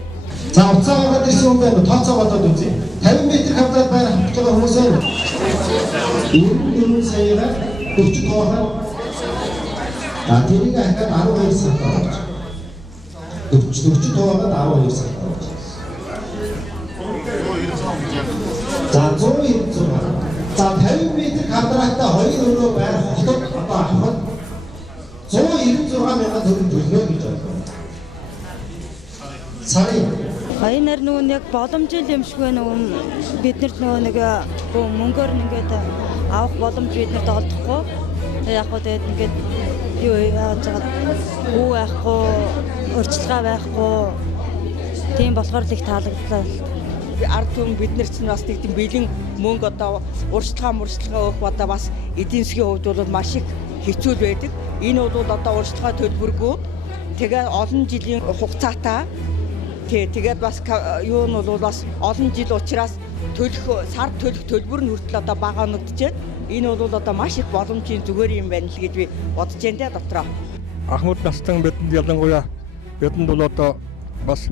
За уцаа ороод ирсэн хүн байна. Тооцоо бодоод үзье. 50 м квадрат байр хавтж байгаа хүмүүс байна. 4 саягаар 40 тоогоор. Тэрийг ахаад 12 сар болж. 40 тоогоор 12 сар болж. За 196. За 50 м квадраттай 2 өрөө байр хотод одоо авах 196 мянган төгрөг төлнө гэж байна. Сарын Баянаар нөгөө яг боломжтой юм шиг байна уу? Биднэрт нөгөө нэг мөнгөөр ингээд авах боломж биднэрт олдохгүй. Яг хөө тэгээд ингээд юу яаж байгаа хүү байхгүй, урьдчилгаа байхгүй. Тийм болохоор л их таалагдлаа. Ард түмэн биднэрт ч бас нэг тийм бэлэн мөнгө одоо урьдчилгаа өгөх одоо бас эдийн засгийн хувьд бол маш их хэцүү байдаг. Энэ бол одоо урьдчилгаа төлбөргүй. Тэгээ олон жилийн хугацаатай. Тэгээд бас юу нь бол бас олон жил учраас сар төлөх төлбөр нь хүртэл одоо бага оногдчихэв. Энэ бол одоо маш их боломжийн зүгээр юм байна л гэж би бодож байна те дотроо. Ахмад настан бидэнд ялангуяа бидэнд бол одоо бас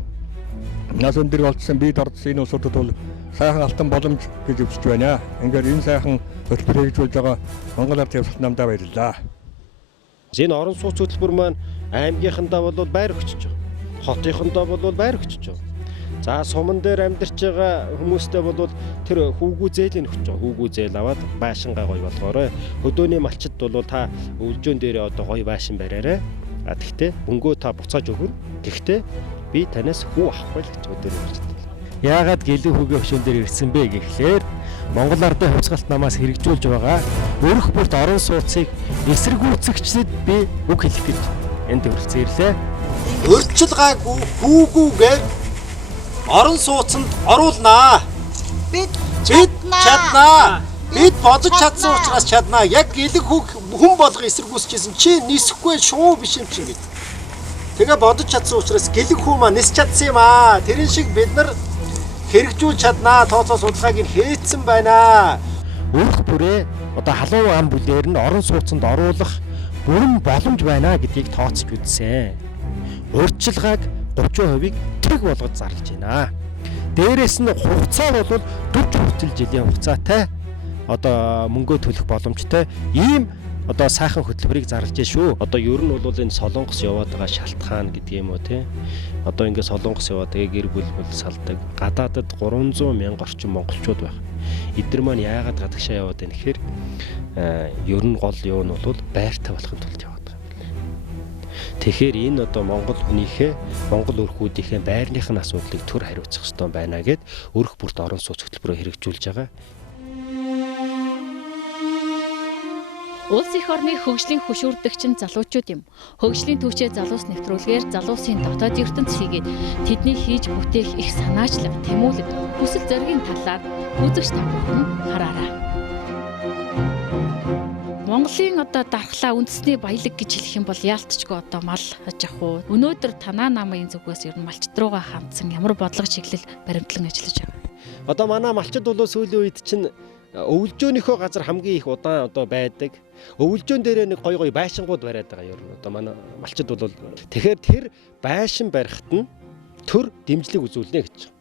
нас өндөр болцсон бид ордсон энэ улсуудад бол сайхан алтан боломж гэж үзэж байна. Ингээд энэ сайхан хөтөлбөр хэрэгжүүлж байгаа Монгол Ардын хувьсгалт намдаа баярлалаа. Энэ орон сууц хөтөлбөр маань аймгийнхандаа бол байр өгчөж байгаа. Хотынхондоо бол байр өгчөж байгаа. За суман дээр амьдарч байгаа хүмүүстээ бол тэр хүүгүү зээлийн өгч байгаа. Хүүгүү зээл аваад байшингаа гоё болгоорой. Хөдөөний малчид бол та өвлжөөн дээрээ одоо гоё байшин бариарай. Тэгтээ өнгөө та буцааж өгнө. Гэхдээ би танаас хүү авахгүй л гэж өдөр өгч байна. Яагаад гэлэн хүүгийн хөшөөн дээр ирсэн бэ гэхлээр Монгол Ардын хувьсгалт намаас хэрэгжүүлж байгаа өрх бүрт орон сууцыг эсэргүүцэгчдэд би үг хэлэх гэж энд төрөлцөн ирлээ. Урьдчилгаагүй хүүгүүгээр орон сууцанд оруулнаа. Бид чаднаа. Бид бодож чадсан учраас чаднаа. Яг гэлэг хүн болго эсэргүүцчихсэн чи нисэхгүй шуу биш юм чи гэдэг. Тэгээ бодож чадсан учраас гэлэг хүн маа нис чадсан юм аа. Тэрэн шиг бид нар хэрэгжүүлж чаднаа. Тооцоо судалгааг нь хийцэн байна. Өрх бүрээ одоо халуун ам бүлээр нь орон сууцанд оруулах бүрэн боломж байна гэдгийг тооцож үзсэн. Урьдчилгааг 30%-ийг тэрэг болгож зарлаж байна. Дээрээс нь хугацаа бол 40 жилийн хугацаатай одоо мөнгөө төлөх боломжтой ийм одоо сайхан хөтөлбөрийг зарлаж байна шүү. Одоо ер нь бол энэ Солонгос яваад байгаа шалтгаан гэдэг юм уу те. Одоо ингээд Солонгос яваад тэгээ гэр бүл салдаг. Гадаадад 300 мянга орчим монголчууд байна. Эдгээр маань яагаад гадагшаа яваад байна гэхээр ер нь гол юу нь бол байртай болохын тулд яваад байгаа юм байна. Тэгэхээр энэ одоо монгол хүнийхээ монгол өрхүүдийнхээ байрных нь асуудлыг төр хариуцах ёстой байна гэд өрх бүрт орон сууц хөтөлбөрөөр хэрэгжүүлж байгаа. Улс их орны хөгжлийн хөшүүрдэгч нь залуучууд юм. Хөгжлийн түүчээ залуус нэвтрүүлгээр залуусын дотоод ертөнц хийгээд тэдний хийж бүтээх их санаачлаг, тэмүүлэл, хүсэл зоригийн талаар үзэгч та бүхэн хараарай. Монголын одоо дархлаа үндэсний баялаг гэж хэлэх юм бол яалтчгүй одоо мал аж ахуй. Өнөөдөр танаа намын зүгээс ер нь малчд руугаа хандсан ямар бодлого чиглэл баримтлан ажиллаж байгаа. Одоо манай малчид бол сүүлийн үед чинь өвлжөөнийхөө газар хамгийн их удаан одоо байдаг. Өвлжөөн дээрээ нэг гой байшингууд бариад байгаа юм. Одоо манай малчид бол тэгэхээр тэр байшин барихт нь төр дэмжлэг үзүүлнэ гэж.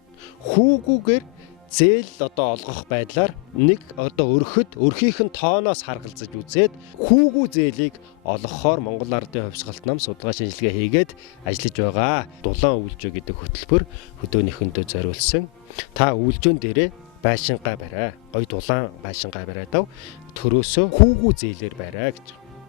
Хүүгүүгээр зээл одоо олгох байдлаар нэг одоо өрхийнх нь тооноос харгалзаж үзээд хүүгүү зээлийг олгохоор Монгол Ардын хувьсгалт нам судалгаа шинжилгээ хийгээд ажиллаж байгаа. Дулаан өвлжөө гэдэг хөтөлбөр хөдөөнийхөндөө зориулсан. Та өвлжөөн дээрээ байшингаа барай. Гой дулаан байшингаа барай дав. Төрөөсөө хүүгүү зээлээр барай гэж.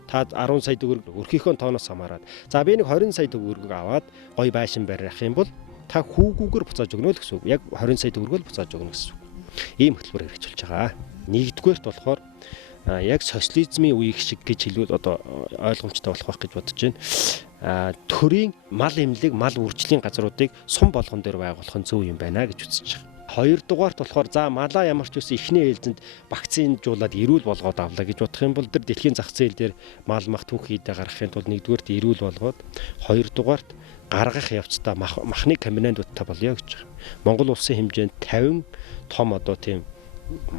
Та 10 сая төгрөг өрхийнхөө тооноос хамаарат. За би нэг 20 сая төгрөг аваад гой байшин барих юм бол та хүүгүүгээр буцааж өгнө л гэсэн үг. Яг 20 сая төгрөгөөр буцааж өгнө гэсэн үг. Ийм хөтөлбөр хэрэгжүүлж байгаа. Нэгдүгээрт болохоор яг социализмын үеиг шиг гэж хэлвэл одоо ойлгомжтой болох байх гэж бодож байна. Төрийн мал эмнэлэг, мал үржлийн газруудыг сум болгон дээр байгуулах нь зөв юм байна гэж үзэж байгаа. Хоёрдугаарт болохоор за малаа ямар ч үсэн эхний ээлжинд вакцинжуулаад эрүүл болгоод авлаа гэж бодох юм бол тэр дэлхийн зах зээл дээр мал мах түүхийдээ гаргахын тулд нэгдүгээрт эрүүл болгоод хоёрдугаарт гаргах явцдаа махны комбинатуудтай болёо гэж байгаа. Монгол улсын хэмжээнд 50 том одоо тийм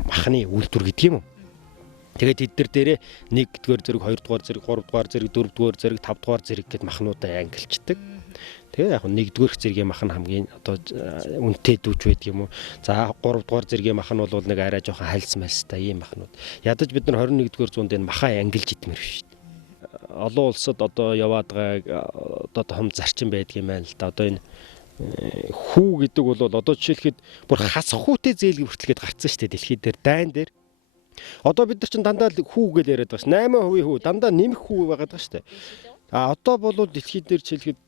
махны үйлдвэр гэдэг юм уу. Тэгээд эдгээр дээрээ 1-р зэрэг, 2-р зэрэг, 3-р зэрэг, 4-р зэрэг, 5-р зэрэг гэд махнуудаа ангилчдаг. Тэгээ яг 1-р зэргийн мах нь хамгийн одоо үнэтэй дүүж байдаг юм уу. За 3-р зэргийн мах нь бол нэг арай жоохон хальс малстай ийм махнууд. Ядаж бид нар 21-р зуунд энэ махаа ангилж идмээр шүү дээ. Олон улсад одоо яваад байгаа одоо том зарчим байдгийн байна л да. Одоо энэ хүү гэдэг бол одоо жишээлхэд бүр хас хүүтэй зээл хүртэлгээд гарцсан шүү дээ дэлхийд дээр дайн дээр. Одоо бид нар чинь дандаа хүү гэж яриад байгаа ш. 8% хүү дандаа нэмэх хүү байгаад байгаа шүү дээ. Одоо бол дэлхийд дээр жишээлхэд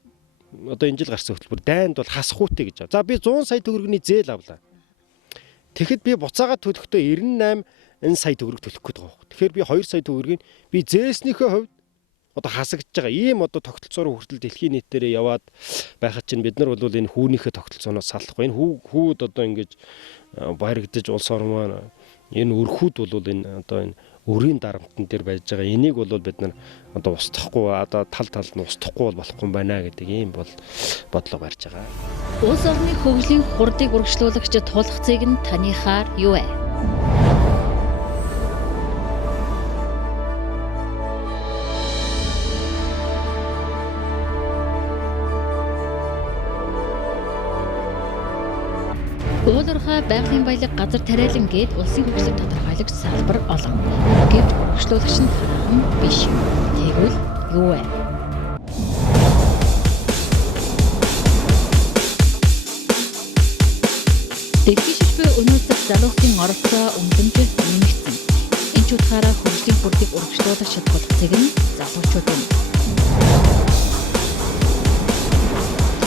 одоо энэ жил гарсан хөтөлбөр дайнд бол хас хүүтэй гэж байгаа. За би 100 сая төгрөгийн зээл авлаа. Тэгэхэд би буцаага төлөхдөө 98 сая төгрөг төлөх гээд байгаа. Тэгэхээр би 2 сая төгрөгийг би зээлснийхээ хувьд одоо хасагдж байгаа. Ийм одоо тогтолцоо руу хүртэл дэлхийн нийтээрээ яваад байхад чинь бид нар бол энэ хүүнийхээ тогтолцооноос салахгүй. Энэ хүүд одоо ингэж баригдаж улс орн энэ өрхүүд бол энэ одоо энэ өрийн дарамтан дээр байж байгаа. Энийг бол бид нар одоо устгахгүй одоо талд нь устгахгүй болохгүй юм байна гэдэг ийм бол бодлого барьж байгаа. Улс орны хөгжлийн хурдыг урагшлуулагч тулгцыг нь таныхаар юу вэ? Уулуурхай байгалийн баялаг газар тариалан гээд улсын хөгжлийг тодорхойлагч салбар олон. Гэвч урагшлуулагч нь танахан биш. Тэгвэл юу вэ? Дэлхийн шилбэ өнөөдөр залуусын оролцоо үнэмшил нэмэгдсэн. Энэ ч утгаараа хөгжлийн хурдыг урагшлуулагч тулгцыг нь залуучууд юм.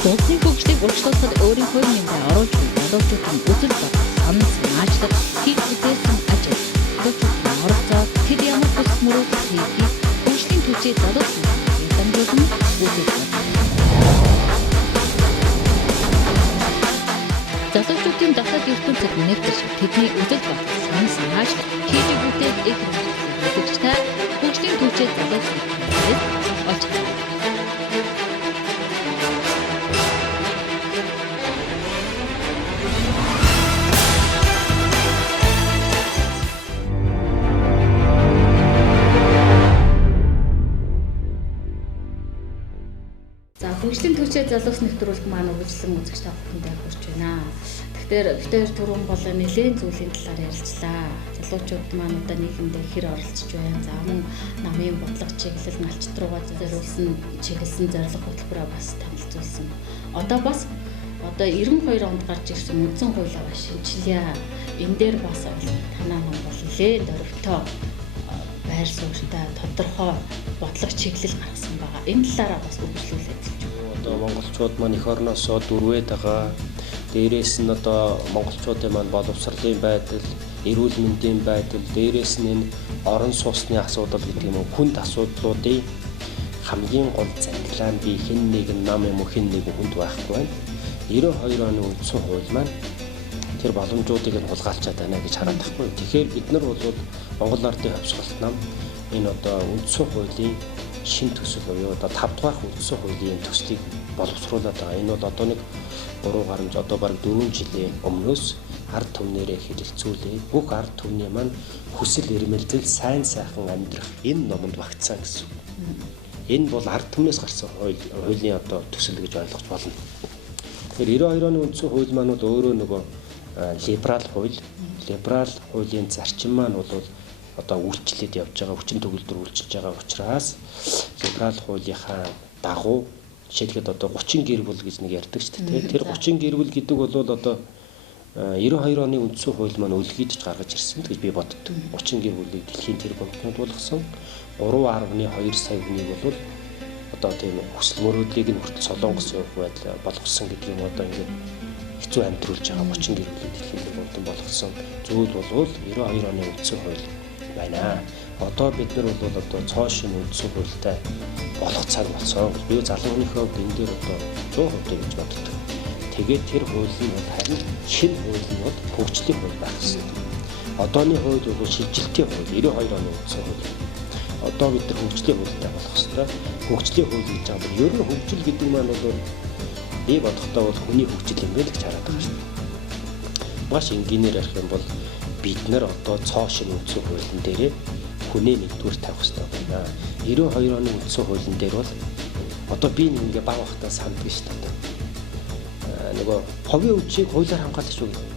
Улсын хөгжлийг урагшлуулахад өөрийн хувь нэмрээ оруулж залуучуудын үзэл бодол, санал санаачлал, хийх бүтээсэн ажил, залуучуудын оролцоо, тэд ямар бүс мөрөөдөл хийхийг хөгжлийн түүчээ залуус дамжуулан үзүүлдэг. Залуучуудын дотоод ертөнцид нэгдэж тэдний үзэл бодол, санал санаачлал, хийж бүтээх их үзэгчтэй хөгжлийн түүчээ залуус олж байна. Хөгжлийн түүчээ залуус нэвтрүүлэг маань үргэлжлэн үзэгч та бүхэндээ хүрч байна. Тэгэхээр битээр түрүүн бол нэлээд зүйлийн талаар ярилцлаа. Залуучууд маань одоо нийгэмдээ хэр оролцож байна. За мөн намын бодлого чиглэл малчт руугаа зориулсан чиглэсэн зорилго хөтөлбөрөө бас танилцуулсан. Одоо бас 92 онд гарч ирсэн үндсэн хуулиа шинжилгээ энэ дээр бас танаа нам бол нэлээд өрөвтэй байр суурьтай тодорхой бодлого чиглэл гаргасан байгаа. Энэ талаараа бас үргэлжлүүлээд одоо монголчууд маань эх орноосоо дөрвээд байгаа. Дээрээс нь одоо монголчуудын маань боловсролын байдал, эрүүл мэндийн байдал, дээрээс нь энэ орон сууцны асуудал гэдэг юм уу, хүнд асуудлуудын хамгийн гол захидлаа би хэн нэгэн нам юм уу хэн нэгэн хүнд байхгүй байна. 92 оны үндсэн хууль маань тэр боломжуудыг нь хулгайлчаад байна гэж хараад байхгүй. Тэгэхээр бид нар бол Монгол Ардын хувьсгалт нам энэ одоо үндсэн хуулийн шин төсөл буюу одоо 5 дугаар үндсэн хуулийн төслийг боловсруулад байгаа. Энэ бол одоо нэг 3 гаруй одоо бараг 4 жилийн өмнөөс ард түмнэрээ хэлэлцүүлээ. Бүх ард түмний маань хүсэл эрмэлзэл сайн сайхан амьдрах энэ номонд багтсан гэсэн. Энэ бол ард түмнээс гарсан хуулийн одоо төсөл гэж ойлгож болно. Тэгэхээр 92 оны үндсэн хууль маань бол өөрөө нөгөө либерал хууль, либерал хуулийн зарчим маань бол одоо үйлчлээд явж байгаа, хүчин төгөлдөр үйлчилж байгаа учраас либерал хуулийнхаа дагуу жишээлбэл одоо 30 гэр бүл гэж нэг ярьдаг шүү дээ. Тэр 30 гэр бүл гэдэг бол одоо 92 оны үндсэн хууль маань өлгийдж гаргаж ирсэн гэж би боддог. 30 гэр бүлийг дэлхийн тэр банкнууд болгосон 3.2 сая хүнийг бол одоо тийм хүсэл мөрөөдлийг нь хүртэл солонгос явах байдал болгосон гэдэг юм одоо ингээд хэцүү амьдруулж байгаа 30 гэр бүлийг дэлхийн тэр банкнууд болгосон зүйл бол 92 оны үндсэн хууль байна. Одоо бид нар бол одоо цоошин үндсэн хуультай болох цаг болсон. Би залуу хүнийхээ хувьд энэ дээр одоо 100% гэж боддог. Тэгээд тэр хууль нь харин шинэ хууль нь бол хөгжлийн хууль байх гэсэн. Одооны хууль бол шилжилтийн хууль 92 оны үндсэн хууль. Одоо бид нар хөгжлийн хуультай болох ёстой. Хөгжлийн хууль гэж байгаа бол ер нь хөгжил гэдэг маань бол би бодохдоо бол хүний хөгжил юм байл гэж хараад байгаа шүү дээ. Маш энгийнээр ярих юм бол бид нар одоо цоошин үндсэн хуулийн дээрээ хүнээ нэгдүгээр тавих хэрэгтэй байна. 92 оны үндсэн хуулийн дээр бол одоо би нэг баг бахтаа санддаг шүү дээ. Нөгөө ховын өвчийг хуулиар хамгаалж шүү гэдэг.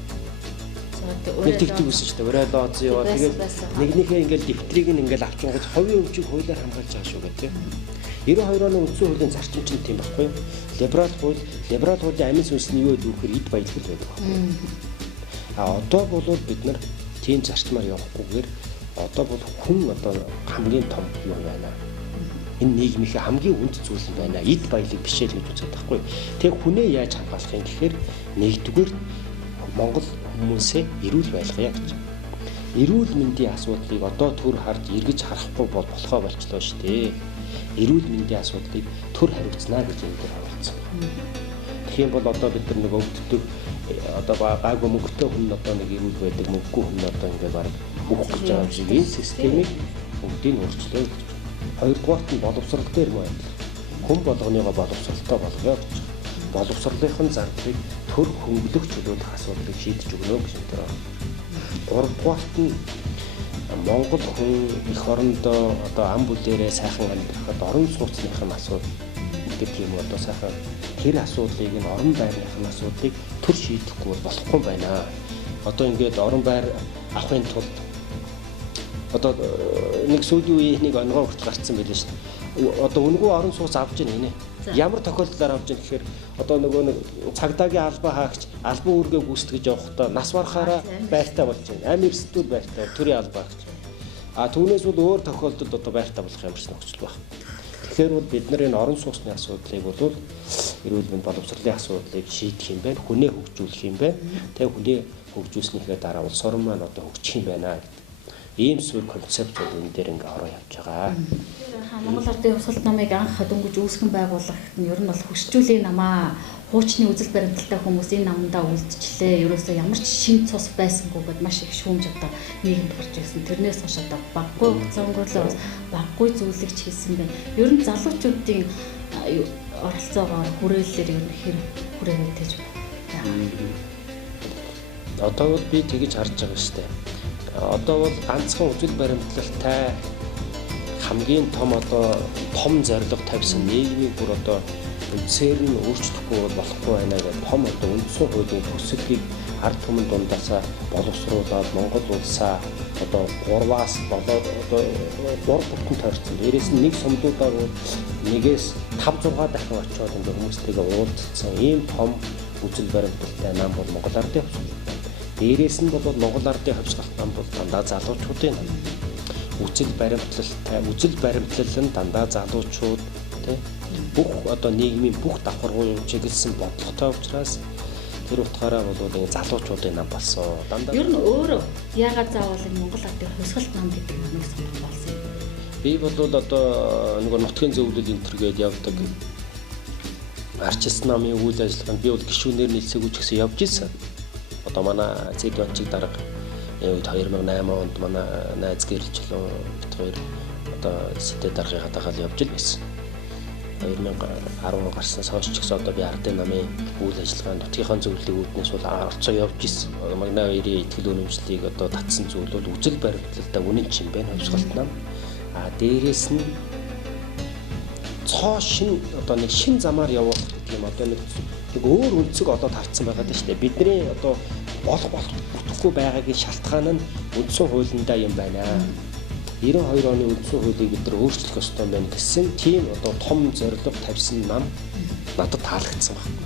Нэгтгэдэг үсэн шүү дээ. Урайлаа оцсон яваа. Тэгээд нэгнийхээ ингээл дэвтрийг нь ингээл авчингууд ховын өвчийг хуулиар хамгаалж байгаа шүү гэдэг. 92 оны үндсэн хуулийн зарчим чинь тийм байхгүй. Либерал хуулийн амин сүнсний юу гэдэг вөхөр эд баялаг байдаг. Одоо бол бид нар тийм зарчмаар явахгүйгээр одоо бол хүн одоо хамгийн том юм байна. Энэ нийгмийнхээ хамгийн үнд зүйл юм байна. Эд баялаг биш л гэж үздэг байхгүй. Тэг хүнээ яаж хамгаалах юм гэхээр нэгдүгээр Монгол хүмүүсээ эрүүл байлгая гэж. Эрүүл мэндийн асуудлыг одоо төр харж эргэж харахгүй болохоо болчлоо шүү дээ. Эрүүл мэндийн асуудлыг төр хариуцнаа гэж энэ дээр харуулсан. Тэгэх юм бол одоо бид нар нэг өвддөг одоо гайгүй мөнгөтэй хүн одоо нэг эрүүл байдаг, мөнгөгүй хүн одоо ингээд баг өгөх гэж байгаа шиг энэ системийг бүгдийг өөрчлөө гэж. Хоёрдугаарт нь боловсрол дээр мөн хүн болгоныгоо боловсролтой болгоё гэж. Боловсролынхын зардлыг төр хөнгөлөх чөлөөлөх асуудлыг шийдэж өгнө гэж энэ дээр. Гуравдугаарт нь Монгол хүн эх орондоо одоо ам бүлээрээ сайхан амьдрахад орон сууцныхын асуудал гэдэг юм одоо сайхан тэр асуудлыг нь орон байрныхын асуудлыг төр шийдэхгүй болохгүй байна. Одоо ингээд орон байр авахын тулд одоо нэг сүүлийн үеийн нэг онгоо хүртэл гарцсан байлээ шүү дээ. Одоо үнгүү орон сууц авч ийн нэ. Ямар тохиолдолд авч ийн гэхээр одоо нөгөө нэг цагдаагийн албаа хаагч албан үүргээ гүйцэтгэж явахдаа нас барахаараа байртаа болж байна. Амир сэтгүүл байртаа төрийн албаа хаагч. Түүнээс бол өөр тохиолдолд одоо байртаа болох ямар ч нөхцөл байна. Тэгэхээр бол бид нар энэ орон сууцны асуудлыг бол эрүүл мэнд боловсролын асуудлыг шийдэх юм байна. Хүнээ хөгжүүлэх юм байна. Тэгээ хүнээ хөгжүүлснийхээ дараа улс орн маань одоо хөгжих юм байна гэдэг. Ийм сүүл концепт бол энэ дээр ингээ ороо явж байгаа. Монгол Ардын Хувьсгалт намыг анх дөнгөж үүсгэн байгуулахад нь ер нь бол хөгжүүлээ намаа хуучны үзэл баримталтай хүмүүс энэ намдаа үлдчихлээ. Ерөөсөө ямар ч шин цус байсангүйгээд маш их шүүмж одоо нийгэмд гарч ирсэн. Тэрнээс хойш одоо баггүй өнгөрлөө баггүй зүйлэгч хийсэн байна. Ер нь залуучуудын оролцоогоор хүрээлэлээр ер нь хэр хүрээгээд гэж байна. Одоо бол би тэгэж харж байгаа шүү дээ. Одоо бол ганцхан үзэл баримтлалтай хамгийн том одоо том зорилго тавьсан нийгмийн бүр одоо үндсээр нь өөрчлөхгүй болохгүй байна гэх том одоо үндсэн хуулийн төсөлийг ард түмэн дундаасаа боловсруулаад Монгол улсаа одоо 3-аас болоод одоо 3 бүтэн тойрсон. Дээрээс нь нэг сумдуудаар нэгээс 5-6 дахин очиод ингээ хүмүүстэйгээ уулзсан ийм том үзэл баримталтай нам бол Монгол Ардын Хувьсгалт. Дээрээс нь бол Монгол Ардын Хувьсгалт нам бол дандаа залуучуудын нам. Үзэл баримтлал нь дандаа залуучууд тий бүх одоо нийгмийн бүх давхаргуун чиглэсэн бодлоготой учраас тэр утгаараа бол энэ залуучуудын нам болсон. Дандаа ер нь өөрөө яагаад заавал энэ Монгол Ардын Хувьсгалт нам гэдэг намыг сонгох болсон юм? Би бол одоо нөгөө нутгийн зөвлөл энтергээд явдаг арчилсан намын үйл ажиллагаанд би бол гишүүнээр нийлсээгүүч гэсэн явж ирсэн. Одоо манай зэд банчиг дарга 2008 онд манай найз гэрэлчлэн бит хоёр одоо сэтэд даргыг хадгаал явж л байсан. 2010 гарсан сошч гэсэн одоо би ардын намын үйл ажиллагаанд нутгийнхаа зөвлөлийг үүднээс бол орцоо явж исэн. Магнайбаярын ихтгэл үнэмшлийг одоо татсан зүйл бол үжил баримтлалтай үнэн чинь байна хувьсгалт нам. Дээрээс нь цоо шин одоо нэг шин замаар явах гэх юм одоо нэг өөр өнцөг одоо тавцсан байгаа даа шүү дээ. Бидний одоо болохгүй байгаагийн шалтгаан нь үндсэн хуулиндаа юм байна. 92 оны үндсэн хуулийг бид нар өөрчлөх ёстой байна гэсэн тийм одоо том зорилго тавьсан нам надад таалагдсан байна.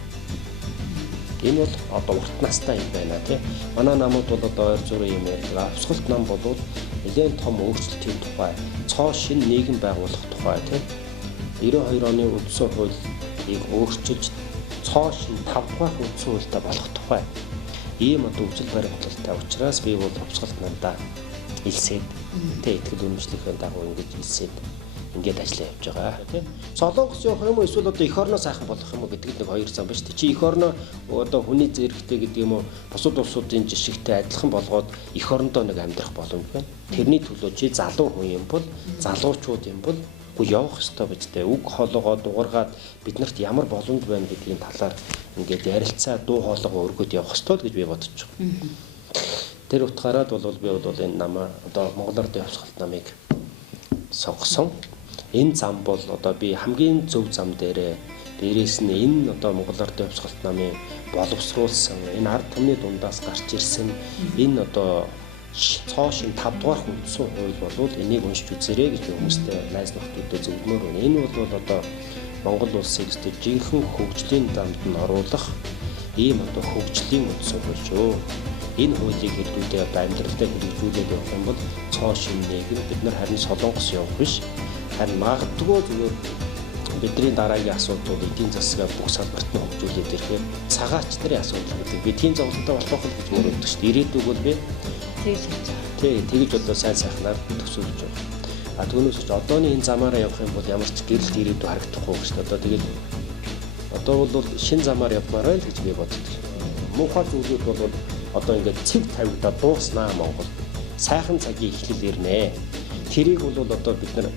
Энэ бол одоо урт настай юм байна тий. Манай намууд бол одоо ойр зургийн юм яриа. Хувьсгалт нам болоод нэлээд том өөрчлөлтийн тухай, цоо шин нийгэм байгуулах тухай тий. 92 оны үндсэн хуулийг өөрчилж цоо шин 5 дахь үндсэн хуультай болох тухай ийм одоо үжил баримтлалтай учраас би бол хувьсгалт намдаа илсээд тэ ихтгэл үнэмшлийн дагуу ингэж илсээд ингээд ажиллаа явж байгаа тийм. Солонгос явах юм уу эсвэл одоо эх орноо сайхан болох юм уу гэдэг нэг хоёр зам ба шүү дээ. Чи эх орноо одоо хүний зэрэгтэй гэдэг юм уу бусад улсуудын жишгтэй адилхан болгоод эх орондоо нэг амьдрах боломж байна. Тэрний төлөө чи залуу хүн юм бол залуучууд юм бол явах ёстой биз дээ. Үг хоолоогоо дуургаад биднэрт ямар боломж байна гэдгийн талаар ингээд ярилцаа дуу хоолойгоо өргөд явах ёстой л гэж би бодож байгаа. Тэр утгаараа бол би бол энэ намаа одоо Монгол Ардын хувьсгалт намыг сонгосон. Энэ зам бол одоо би хамгийн зөв зам дээрээс нь энэ одоо Монгол Ардын хувьсгалт намын боловсруулсан энэ ард түмний дундаас гарч ирсэн энэ одоо цоо шин 5 дугаар үндсэн хууль болвол энийг уншиж үзээрэй гэж хүмүүстэй найз нөхдөдөө зөвлөмөр байна. Энэ бол одоо Монгол улсыг жинхэнэ хөгжлийн дамд нь оруулах ийм одоо хөгжлийн үндсэн хууль шүү. Энэ хуулийг хэлбэрдээ одоо амьдралдаа хэрэгжүүлээд явах юм бол цоо шин нийгэм бид нар харин солонгос явах биш. Харин магадгүй зүгээр бидний дараагийн асуудал эдийн засгаа бүх салбарт нь хөгжүүлээд ирэхээр цагаач нарын асуудал гэдэг. Би тийм зовлонтой болох гэж мөрөддөг шүү дээ. Ирээдүйг бол би тэгж одоо сайн сайхнаар төсөөлж байгаа. Түүнээс ч одооны энэ замаараа явах юм бол ямар ч гэрэлт ирээдүй харагдахгүй гэж одоо тэгээд одоо бол шин замаар явмаар байл гэж би боддог. Муухай зүйлүүд бол одоо ингээд цэг тавигдаад дууснаа Монгол. Сайхан цагийн эхлэл ирнэ. Тэрийг бол одоо бид нар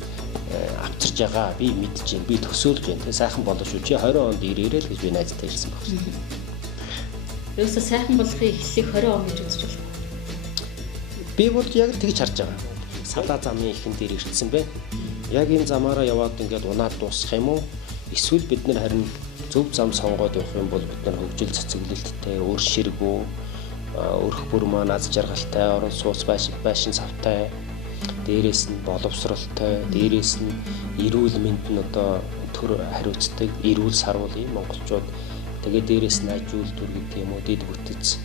авчирж байгаа. Би мэдж байна. Би төсөөлж байна. Тэг сайхан болоо шүү. Чи 20 онд ирээрэй л гэж би найзтай хэлсэн байна. Ерөөсөө сайхан болохын эхлэлийг 20 он гэж үзэж байна. Би бол яг л тэгж харж байгаа. Салаа замын ихэн дээр ирсэн бэ. Яг энэ замаараа яваад ингээд унаад дуусах юм уу? Эсвэл бид нар харин зөв зам сонгоод явах юм бол бид нар хөгжил цэцэглэлттэй, өөр ширгүү, өрх бүр маань аз жаргалтай, орон сууц байшин савтай, дээрээс нь боловсролтой, дээрээс нь эрүүл мэнд нь одоо төр хариуцдаг, эрүүл сарвал ийм монголчууд тэгээд дээрээс нь аж үйлдвэр гэдэг юм уу, дэд бүтэц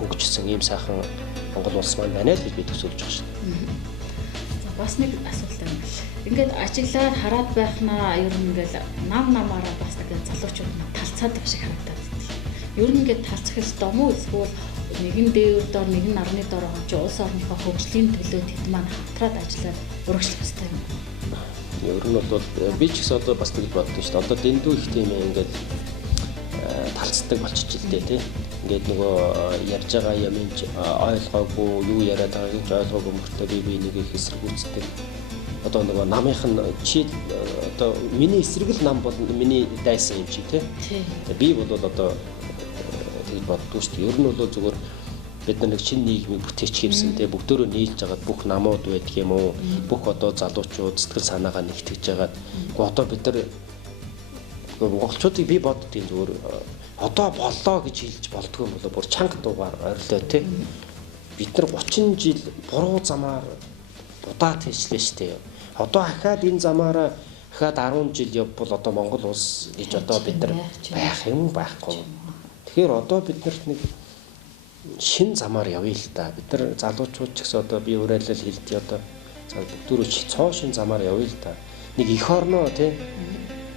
хөгжсөн ийм сайхан Монгол улс маань байна л гэж би төсөөлж байгаа шүү дээ. За бас нэг асуулт байна. Ингээд ажиглаад хараад байхнаа ер нь ингээд намаараа бас нэг залуучууд талцаад байх шиг харагдаад байна. Ер нь ингээд талцах ёстой юм уу? Эсвэл нэгэн дээр дор нэгэн нарны дор байгаа чи улс орныхоо хөгжлийн төлөө тэд маань хамтраад ажиллаад урагшлах ёстой юм. Ер нь бол би ч гэсэн одоо бас тэгж боддоо шүү дээ. Одоо дэндүү их тийм ингээд талцдаг болчих л дээ тий. Ингээд нөгөө ярьж байгаа юм ойлгоогүй юу яриад байгааг ч ойлгоогүй мөртөө би нэг их эсэргүүцдэг. Одоо нөгөө намынх нь чи одоо миний эсрэгэл нам бол миний дайсан юм чи тий. Би бол одоо тэгж боддоо шүү дээ. Ер нь бол зүгээр бид нэг шинэ нийгмийг бүтээч хийвсэн тий. Бүгдөө нийлж хагаад бүх намууд байдаг юм уу? Бүх одоо залуучууд сэтгэл санаагаа нэгтгэж хагаад одоо бид нар монголчуудыг би боддгийн зүгээр одоо боллоо гэж хэлж болдгоо юм болоо бүр чанга дуугаар ойрлоо тий. Бид нар 30 жил буруу замаар будаад хийчлээ штэ. Одоо ахаад энэ замаараа ахаад 10 жил явбал одоо Монгол улс гэж одоо бид нар байх юм байхгүй. Тэгэхээр одоо бид нарт нэг шин замаар явъя л та. Бид нар залуучууд ч гэсэн одоо би уриалал хэлдэг одоо бүгдөө цоо шин замаар явъя л та. Нэг эх орноо тий.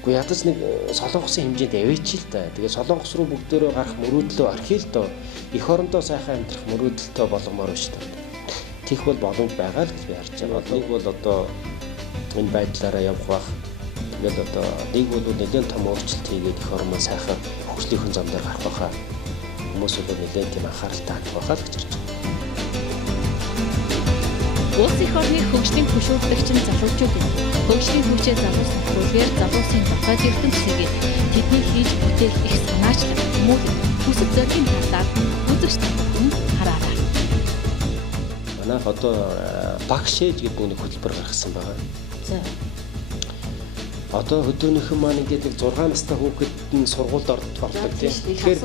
Гэхдээ ядаж нэг солонгосын хэмжээнд явээч л та. Тэгээ солонгос руу бүгдөө гарах мөрөөдлөө орхиё л доо. Эх орондоо сайхан амьдрах мөрөөдөлтөө болгомоор байна шүү дээ. Тийх бол боломж байгаа л гэж би харж байгаа. Нэг бол одоо энэ байдлаараа явах бах. Ингээд одоо нэг бол нэлээд том өөрчлөлт хийгээд эх орн маань сайхан хөгжлийнхэн зам дээр гарах байхаа. Хүмүүс бол нэлээд тийм анхааралтай хандах байхаа л гэж харж байна. Улс их орны хөгжлийн хөшөөрлөгч нь залуучууд юм. Хөгжлийн хүчээ залуус нөхрүүлгээр залуусын дотоод ертөнцийг тэдний хийж бүтээх их санаачлаг мөн хүсэл зорилгын талаар үзэгч тань хараарай. Манайх одоо багшээж гэдэг нэг хөтөлбөр гаргасан байгаа. За. Одоо хөдөөнийхэн маань ингээд нэг 6 настай хүүхэд нь сургуульд ордог тийм. Тэгэхээр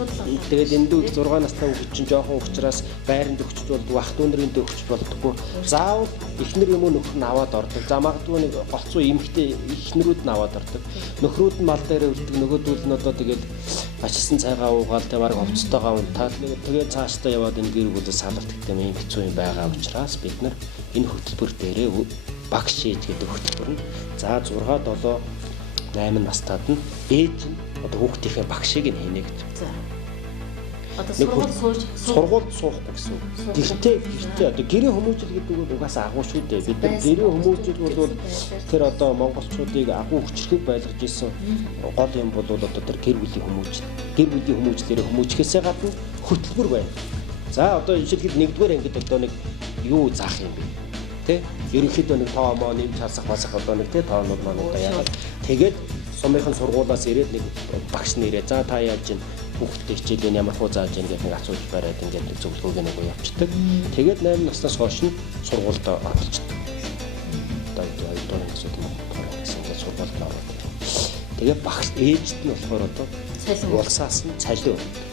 тэгээд эндүү 6 настай хүүхэд чинь жоохон учраас байранд өгч болдог, ах дүүнэрийн дэ өгч болдоггүй. Заавал эхнэр юм уу нөхөр нь аваад ордог. За магадгүй нэг голцоо эмэгтэй эхнэрүүд нь аваад ордог. Нөхрүүд нь мал дээрээ үлддэг, нөгөөдүүл нь одоо тэгээд ачсан цайгаа уугаал тэ баг овцтойгоо унтаад тэгээд цаашдаа яваад энэ гэр бүлээс салгалт гэдэг юм хэцүү юм байгаа учраас бид нар энэ хөтөлбөр дээрээ багш ээж гэдэг хөтөлбөр нь за 6 7 8 настайд нь ээж нь одоо хүүхдийнхээ багшийг нь хийнэ гэж. За. Одоо сургууль суухгүй гэсэн үг. Гэртээ одоо гэрээ хүмүүжил гэдэг нь угаасаа агуу шүү дээ. Бид нар гэрээ хүмүүжил бол тэр одоо монголчуудыг агуу хүчрхэг байлгаж исэн гол юм бол одоо тэр гэр бүлийн хүмүүжлэрээ хүмүүжихээсээ гадна хөтөлбөр байна. За одоо жишээлбэл 1-р ангид одоо нэг юу заах юм бэ? Тэ? Ерөнхийдөө нэг тоомоо нэмж халсах одоо нэг тэ тоонууд маань одоо яагаад тэгээд сумынхан сургуулаас ирээд нэг багш нэрээ за та яаж ин хүүхдтэй хичээлийн ямар хуу зааж ин гэдэг нэг асууж бариад ингээд нэг зөвлөгөөг нэг явуулчихдаг. Тэгээд 8 наснаас хойш нь сургуульд оролцдог. Одоо айдын хэсүүд юм байна ингээд сургуульд ороод. Тэгээд багш ээжд нь болохоор одоо улсаас нь цалин өгдөг.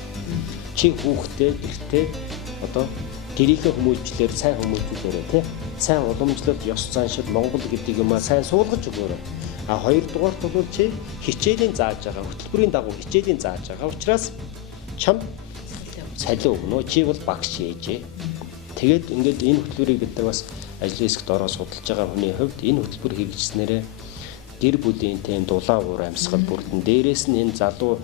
Чи хүүхдээ гэртээ одоо гэрийнхээ хүмүүжлэр сайн хүмүүжүүлээрэй тий. Сайн уламжлалт ёс заншил Монгол гэдэг юмаа сайн суулгаж өгөөрэй. А хоёрдугаарт бол чи хичээлийн зааж байгаа хөтөлбөрийн дагуу хичээлийн зааж байгаа учраас чам цалин өгнө. Чи бол багш ээжээ. Тэгээд ингээд энэ хөтөлбөрийг бид нар бас ажлын хэсэгт ороод судалж байгаа хүний хувьд энэ хөтөлбөр хэрэгжснээрээ гэр бүлийн тийм дулаан уур амьсгал бүрдэн дээрээс нь энэ залуу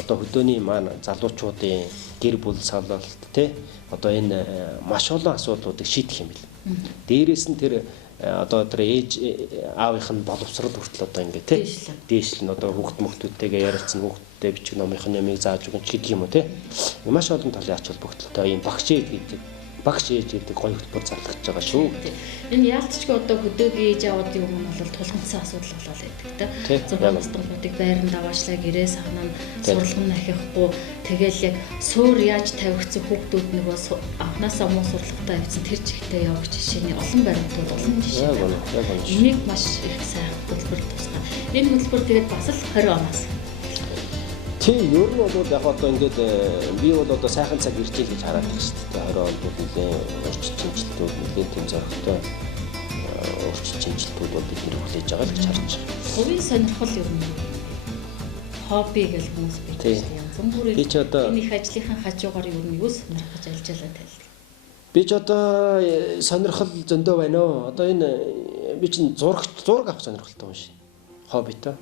одоо хөдөөний маань залуучуудын гэр бүл салалт тий одоо энэ маш олон асуудлуудыг шийдэх юм бэл. Дээрээс нь тэр одоо тэр ээж аавынх нь боловсрол хүртэл одоо ингээ тий дээшлэн одоо хүүхдүүдтэйгээ ярилцсан хүүхдтэй бичих номынхын ямыг зааж өгөн ч гэдэг юм уу тий маш олон талын ач холбогдолтой ийм багш ээж гэдэг гоё хөтөлбөр зарлагдж байгаа шүү. Энэ яалтчгүй одоо хөдөөгийн ээж аавуудын юм бол тулгамдсан асуудал болоод байдаг тий. Зөвхөн устгалтуудыг байранд аваачлаа гэрээ санаа сурлах ахихгүй тэгэл яг суур яаж тавигдсан хүүхдүүд нэг бас анханасаа муу сурлагатай авсан тэр чигтээ явах жишээний олон баримтууд олон жишээ. Энийг маш их сайн хөтөлбөр тусгай. Энэ хөтөлбөр тэгээд бас л 20 оноос тий ер нь бол яг одоо ингээд би бол одоо сайхан цаг ирж ил гэж хараад байна шүү дээ. 20 он бол нэлээд урьд чимчилтүүд нэлээд тийм зоригтой урьд чимчилтүүд бол бид хүлээж байгаа л гэж харж байгаа. Хувийн сонирхол ер нь хобби гэж хүмүүс байдаг шүү дээ. Янз бүрийн би ч одоо энэ их ажлынхаа хажуугаар ер нь юу сонирхож ажиллажлаа тайлбар. Би ч одоо сонирхол зөндөө байна оо. Одоо энэ би чинь зураг авах сонирхолтой юм шин. Хоббитой.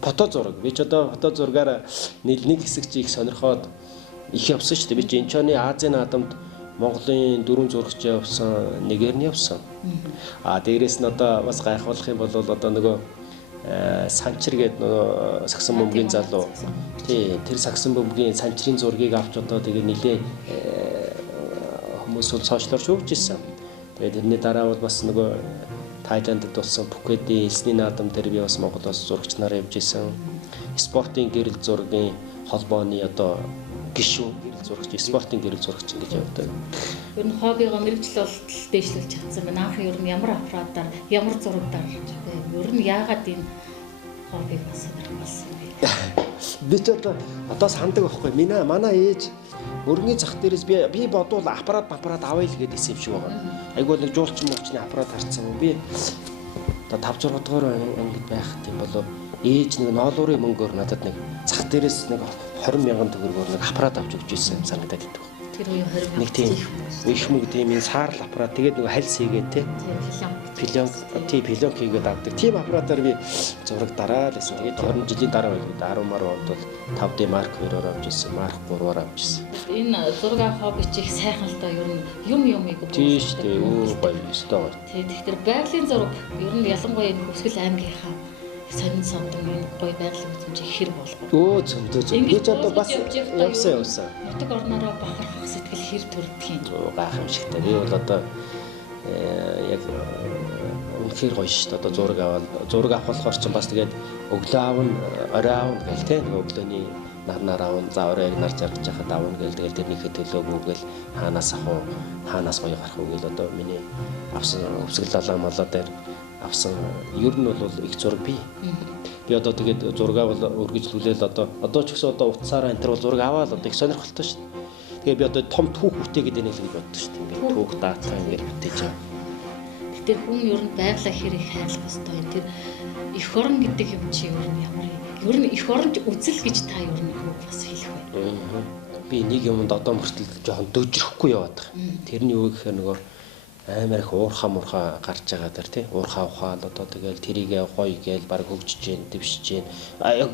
Фото зураг. Би ч одоо фото зургаар нэг хэсэг чи их сонирхоод их явсан шүү дээ. Би чи энэ чоны Азийн наадамд Монголын 4 зурагч явсан, нэгээр нь явсан. Дээрээс нь одоо бас гайхуулах юм бол одоо нөгөө санчир гэдэг нөгөө сагсан бөмбөгийн залуу. Тий, тэр сагсан бөмбөгийн санчрын зургийг авч одоо тэгээ нилээ хүмүүс бол сошиалор шүүгж ирсэн. Тэгээд тэрний дараа бол бас нөгөө Тайландд болсон Пхукетийн элсний наадам дээр би бас Монголоос зурагч нараа явж исэн. Спортын гэрэл зургийн холбооны одоо гишүүн гэрэл зурагч, спортын гэрэл зурагч гэж явдаг. Ер нь хоббигоо мэрэгжил болтол дэвшлүүлж чадсан байна. Анх ер нь ямар аппаратаар, ямар зурагтаар ер нь яагаад энэ хоббиг бас сонирхолсон бэ? Би ч одоо сандаг байхгүй. Манай ээж өргөний зах дээрээс би бодвол аппарат авъя л гэдэг юм шиг байгаа. Айгуул нэг жуулчин муулчны аппарат харцсан. Би одоо 5 6 дугаар ангид байхад юм болоо ээж нэг ноолуурын мөнгөөр надад нэг зах дээрээс нэг 20,000 төгрөгөөр нэг аппарат авч өгч ирсэн санагдаад идэв. Тэр үеийн 20 нэг тийм их мөнгө тийм энэ саарл аппарат тэгээд нэг хальс хийгээд те пилонк хийгээд авдаг. Тийм аппаратаар би зураг дараад байсан. Тэгээд 20 жилийн дараа байгаад 10 мар онд бол 5D Mark 2-оор авч ирсэн, Mark 3-оор авч ирсэн. Энэ зураг хобби чих сайхан л да ер нь юмыг тийш дээ өөр гоё өстой гоё. Тэгэхээр байгалийн зураг ер нь ялангуяа энэ Хөгжил аймгийнхаа сонин сондог энэ гоё байгалийн үзмж их хэрэг болгоо. Зөндөө. Би ч одоо бас явсан. Нутаг орноороо бахархах сэтгэл хэр төрдөг юм. Гайхамшигтай. Би бол одоо яг үнэхээр гоё шүү дээ. Одоо зураг авах болохоор ч бас тэгээд өглөө аавн орой аавн гэл те өглөөний нар аавн за оройг нар жаргаж яхад аавн гэл тэгэл тэрнийхээ төлөөгүйгэл хаанаас ах уу хаанаас гоё гарах уу гэл одоо миний авсан өвсгөл далаа малаа дээр авсан ер нь бол их зураг би одоо тэгээд зургаа бол үргэлжлүүлээл одоо ч гэсэн одоо утсаараа энэ төр бол зураг аваад одоо их сонирхолтой шүү дээ. Тэгээд би одоо том түүх бүтээгээд байна л гэж боддог шүү дээ. Ингээд түүх даатаа ингээд бүтээж байгаа. Гэтэ хүн ер нь байгалаа хэрэг хайрлах ёстой. Тэр эх орон гэдэг юм чи ер нь ямар ер нь эх оронч үзэл гэж та ер нь бас хэлэх байна. Би нэг юмд одоо мөртөл жоохон дөжрөхгүй яваад байгаа. Тэрний юу гэхээр нөгөө амар их уурхаа гарч байгаа дэр тий уурхаа ухаал одоо тэгэл тэрийгээ гоё гээл баг хөгжиж гин дэвшиж гин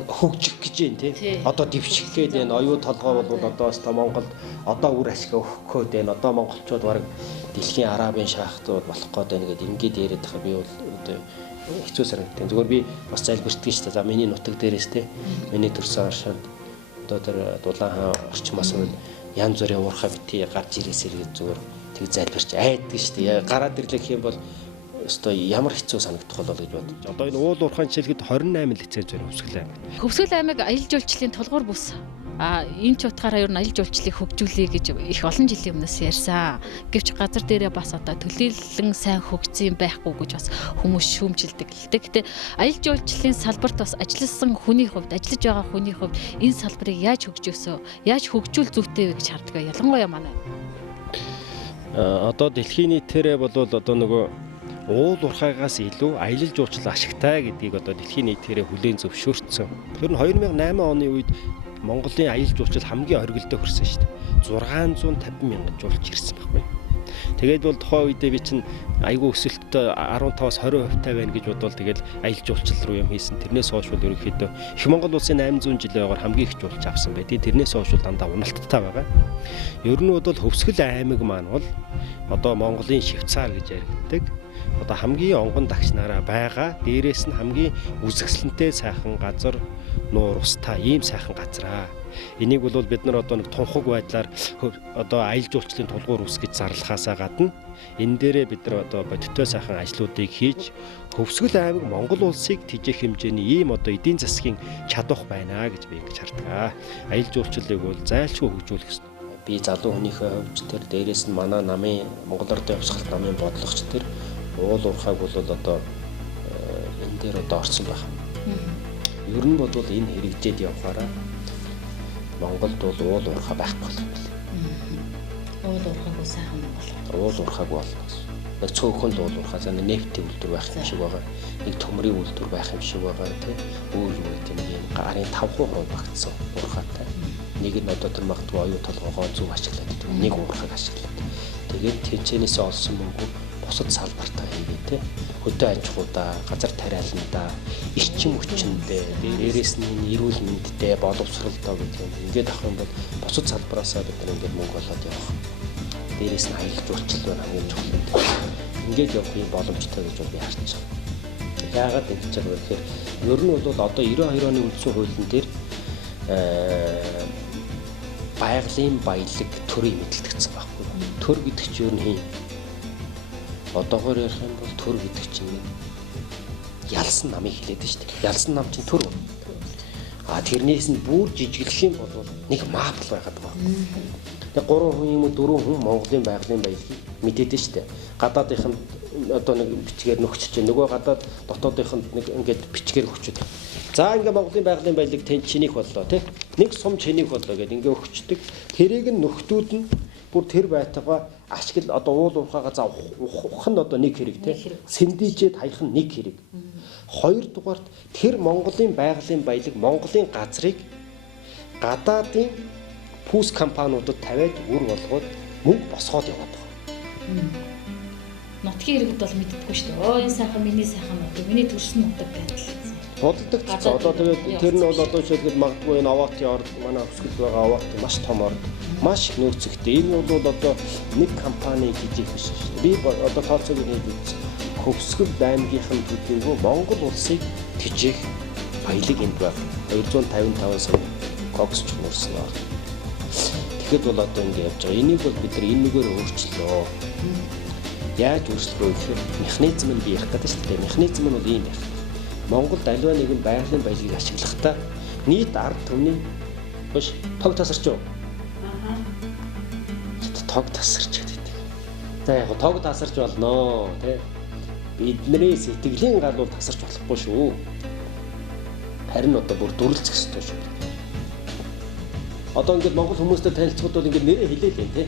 хөгжих гэж гин тий одоо дэвших гээд байна оюу толгой бол одоо өсто Монголд одоо үр ашиг өгөх гээд байна одоо монголчууд баг дэлхийн арабын шахтууд болох гээд байна гэд ингээд яриад байгаа би бол одоо хэцүү санагдтыг зүгээр би бас залбирдгийг шүү дээ за миний нутаг дээрээс тий миний төрсөн оршинд одоо тэр дулаан хаан орчмоос янз бүрийн уурхаа бити гарч ирээсэй гэж зүгээр тэг залбирч айддаг шүү дээ. Гараад ирлэх юм бол өстой ямар хэцүү санагдах болоо гэж бодож. Одоо энэ уул уурхайн жишээлхэд 28 лиценз зөв Хөвсгөл аймаг. Хөвсгөл аймаг аялал жуулчлалын толгуур бус. Энэ ч утгаараа ер нь аялал жуулчлалыг хөгжүүлэе гэж их олон жилийн өмнөөс ярьсан. Гэвч газар дээрээ бас одоо төлөөлөн сайн хөгжсөн байхгүй гэж бас хүмүүс шүүмжилдэг л дээ. Гэтэ аялал жуулчлалын салбарт бас ажилласан хүний хувьд, ажиллаж байгаа хүний хувьд энэ салбарыг яаж хөгжөөсөө, яаж хөгжүүл зүйтэй вэ гэж харддаг. Ялангуяа манай одоо дэлхийн нийтээрээ бол одоо нөгөө уул уурхаагаас илүү аялал жуулчлал ашигтай гэдгийг одоо дэлхийн нийтээрээ хүлээн зөвшөөрсөн. Тэр нь 2008 оны үед Монголын аялал жуулчлал хамгийн оргилдөө хүрсэн шүү дээ. 650 мянган жуулч ирсэн байхгүй. Тэгээд бол тухайн үедээ би чинь айгүй өсөлттэй 15-аас 20% байна гэж бодвол тэгэл аялал жуулчлал руу юм хийсэн. Тэрнээс хойш бол ерөнхийдөө их Монгол улсын 800 жилийн ойгоор хамгийн их жуулч авсан байдгийг. Тэрнээс хойш бол дандаа уналттай байгаа. Ер нь бол Хөвсгөл аймаг маань бол одоо Монголын Швейцар гэж яригддаг. Одоо хамгийн онгон дагч нараа байгаа. Дээрээс нь хамгийн үзэсгэлэнтэй сайхан газар нуур устай ийм сайхан газраа. Энийг бол бид нар одоо нэг тунхаг байдлаар одоо аялал жуулчлалын тулгуур ус гэж зарлахаасаа гадна энэ дээрээ бид нар одоо бодиттой сайхан ажлуудыг хийж Хөвсгөл аймаг Монгол улсыг тэжээх хэмжээний ийм одоо эдийн засгийн чадвар байна гэж би ингэж харддаг. Аялал жуулчлалыг бол зайлшгүй хөгжүүлэх ёстой. Би залуу хүнийхээ хувьд тэр дээрээс нь манай намын Монгол Ардын Хувьсгалт намын бодлогоч тэр уул уурхайг бол одоо энэ дээр одоо орсон байна. Ер нь бол энэ хэрэгжээд явахаараа Монголд бол уул уурхай байхгүй болох юм байна. Уул уурхайг сайхан болох. Уул уурхайг бол нэг цөөхөн уул уурхай зан нефтийн үйлдвэр байх юм шиг байгаа. Нэг төмрийн үйлдвэр байх юм шиг байгаа тийм. Өөр юу гэдэг юм гарын 5% багтсан уурхайтай. Нэг нь одоо тэр магадгүй оюу толгоогоо зөв ашиглаад гэдэг. Нэг уурхайг ашиглаад. Тэгээд тэнцэнээсээ олсон мөнгө бусад салбартаа хийгээ тийм. Хөдөө аж ахуйдаа, газар тариаландаа, эрчим хүчиндээ, дээрээс нь эрүүл мэндэд, боловсролдоо гэдэг юм. Ингээд авах юм бол бусад салбараасаа бид нар ингээд мөнгө олоод явах. Дээрээс нь аялал жуулчлал хамгийн чухал юм. Ингээд явах юм боломжтой гэж би харж байна. Яагаад ингэж байгаа вэ гэхээр ер нь бол одоо 92 оны үндсэн хуулийн дээр байгалийн баялаг төрийг мэдлэгдсэн байхгүй. Төр гэдэг чинь ер нь хин одоогоор ярих юм бол төр гэдэг чинь ялсан намыг хэлээд шүү дээ. Ялсан нам чинь төр. Тэрнээс нь бүр жижиглэх юм бол нэг мап л байгаад байгаа. Тэг 3 хүн юм уу 4 хүн Монголын байгалийн баялагийг мэдээд шүү дээ. Гадаадынх нь одоо нэг бичгээр нөхчөж, нөгөө гадаад дотоодынх нь нэг ингээд бичгээр өгчөд. За ингээ Монголын байгалийн баялаг тэн чинийх боллоо тий. Нэг сум чинийх боллоо гэд ингээ өгчдөг. Тэрийг нь нөхдүүд нь бүр тэр байтугай ашигла одоо уул уурхайгаа за ухах нь одоо нэг хэрэг тий. Сэндийжээд хаях нь нэг хэрэг. Хоёрдугаарт тэр Монголын байгалийн баялаг Монголын газрыг гадаадын пүүс компаниудад тавиад үр болгоод мөнгө босгоод яваад байгаа. Нутгийн иргэд бол мэддэггүй шүү дээ. Оо энэ сайхан миний сайхан одоо миний төрсөн нутаг гэдэг. Болдог. Одоо тэгээд тэр нь бол одоо жишээлбэл магадгүй энэ овоотын орд манай Хөвсгөл байгаа овоот маш том орд. Маш их нөөцөгтэй. Энэ бол одоо нэг компани хийж их биш шүү дээ. Би одоо тооцоог хийж үзсэн. Хөвсгөл аймгийнхан төдийгүй Монгол улсыг тэжээх баялаг энд байна. 255 сая кокс ч мөрсөн байна. Тэгэхэд бол одоо ингэ явж байгаа. Энийг бол бид нар энэгээр өөрчлөө. Яаж өөрчлөх вэ гэхээр механизм нь бий ярих гэдэг шүү дээ. Механизм нь бол ийм байх. Монголд аливаа нэгэн байгалийн баялагийг ашиглахдаа нийт ард түмний биш тог тасарч юу? Тог тасарч гэдэг. За яг тог тасарч болно тий. Бидний сэтгэлийн гал бол тасарч болохгүй шүү. Харин одоо бүр дүрлцэх ёстой шүү. Одоо ингээд монгол хүмүүстэй танилцахад бол ингээд нэрээ хэлээ л юм тий.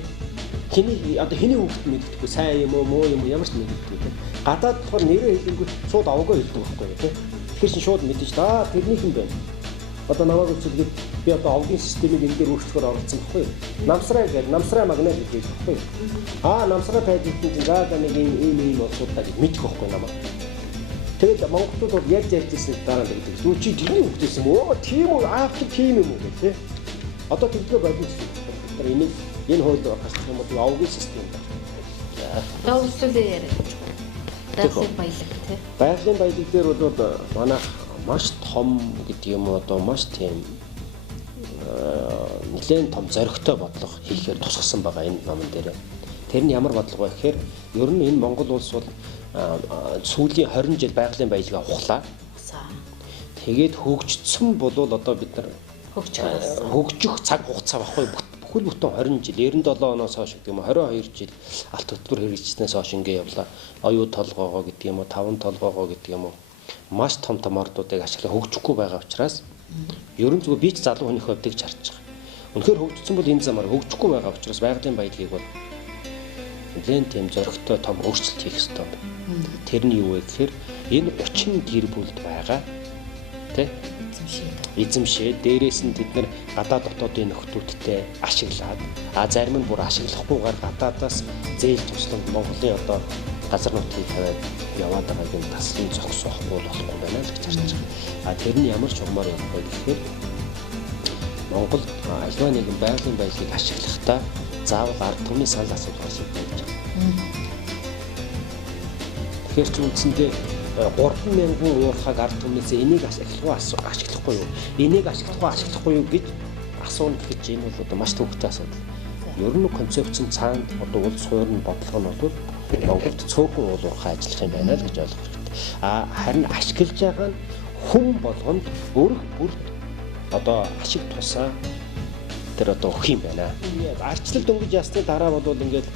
Хэний хүүхэд мэддэггүй сайн юм уу муу юм ямар ч мэддэггүй тий. Гадаад болохоор нэрээ хэлэнгүүт шууд аваагаа хэлдэг байхгүй тий. Тэгэхээр чинь шууд мэдэж та тэрнийх юм байна. Одоо намайг үзүүлгээд би одоо овгийн системийг энэ дээр өөрчлөхөөр оролцсон байхгүй юу? Намсрай Магнайбаяр гэж байхгүй юу? Намсрай тайлбарт чинь за нэг ийм болцоодаа гэж мэдэх байхгүй намайг. Тэгээд монголчууд бол ярьж ирсэн дараа нь гэдэг. Зүг чи тэрний хөвгтэйсэн мөө тийм үү аах чи тийм юм уу гэх тээ. Одоо тэгдгээ бодсон. Тэр энэ хууль гаргах юм бол овгийн систем байна. Төвлөлөө яриа. Байгалийн баялаг тий. Байгалийн баялаг дээр бол манайх маш том гэдэг юм одоо маш тийм нэлээд том зоригтой бодлого хийхээр тусгасан байгаа энэ номон дээр. Тэр нь ямар бодлого вэ гэхээр ер нь энэ Монгол улс бол сүүлийн 20 жил байгалийн баялагаа ухлаа. Тэгээд хөгжсөн болвол одоо бид нар хөгжих цаг хугацаа баггүй бүхэл бүтэн 20 жил 97 оноос хойш гэдэг юм 22 жил алт хөтгөр хэрэгжснээс хойш ингэ явлаа. Оюу толгоогоо гэдэг юм уу, таван толгоогоо гэдэг юм уу маш том ордуудыг ашиглаж хөгжихгүй байгаа учраас ерөн зүгээр би ч залуу хүний хувьд гэж харж байгаа. Үнэхээр хөгжсөн бол энэ замаар хөгжихгүй байгаа учраас байгалийн баялагийг бол нэгэн тийм зоригтой том өөрчлөлт хийх ёстой байна. Тэр нь юу вэ гэхээр энэ 30 гэр бүлд байгаа тий эзэмшээ дээрээс нь тэд нар гадаад дотоодын нөхдүүдтэй ашиглаад зарим нь бүр ашиглахгүйгээр гадаадаас зээл туслан Монголын одоо газар нутгийг тавиад яваад байгааг нь таслан зогсоохгүй болохгүй байна л гэж харж байгаа. Тэр нь ямар ч умаар юм бэ гэхээр Монгол альва нэгэн байгалийн баялагийг ашиглахдаа заавал ард түмний санал асуулгаас шийдэж байгаа. Тэгэхээр ч үндсэндээ 3,000 уурхаг ард түмнээс энийг ашиглахгүй юу? Энийг ашиглахгүй юу гэж асууна гэж энэ бол одоо маш төвөгтэй асуудал. Ер нь концепцийн цаанд одоо улс хуурын бодлого нь бол Монголд цөөхөн уулуурхай ажиллах юм байна л гэж ойлгох хэрэгтэй. Харин ашиглаж байгаа нь хүн болгонд өрх бүрт одоо ашиг тусаа тэр одоо өгөх юм байна. Арчлал дөнгөж ясны дараа бол ингээд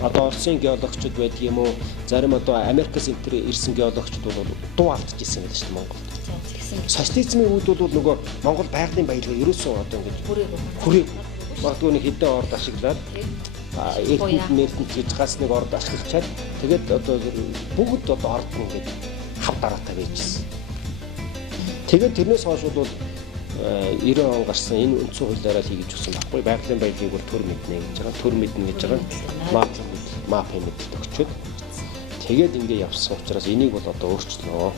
одоо Оросын геологчид байдаг юм уу? Зарим одоо Америкээс ирсэн геологчид бол дуу алдчихсан байл шүү дээ Монголд. Социализмын үед бол нөгөө Монгол байгалийн баялагаа ерөөсөө одоо ингээд хүрээ магадгүй нэг хэдэн орд ашиглаад эрдэнэт гэж гас нэг орд ашиглачаад тэгээд одоо бүгд одоо орд нь ингээд хав дараатай байжсэн. Тэгээд тэрнээс хойш бол 90 он гарсан энэ үндсэн хуулиараа хийж өгсөн байхгүй байгалийн баялагийг бол төр мэднэ гэж байгаа. Төр мэднэ гэж байгаа. Мап мэдэлт өгчөөд тэгээд ингээд явсан учраас энийг бол одоо өөрчлөнө.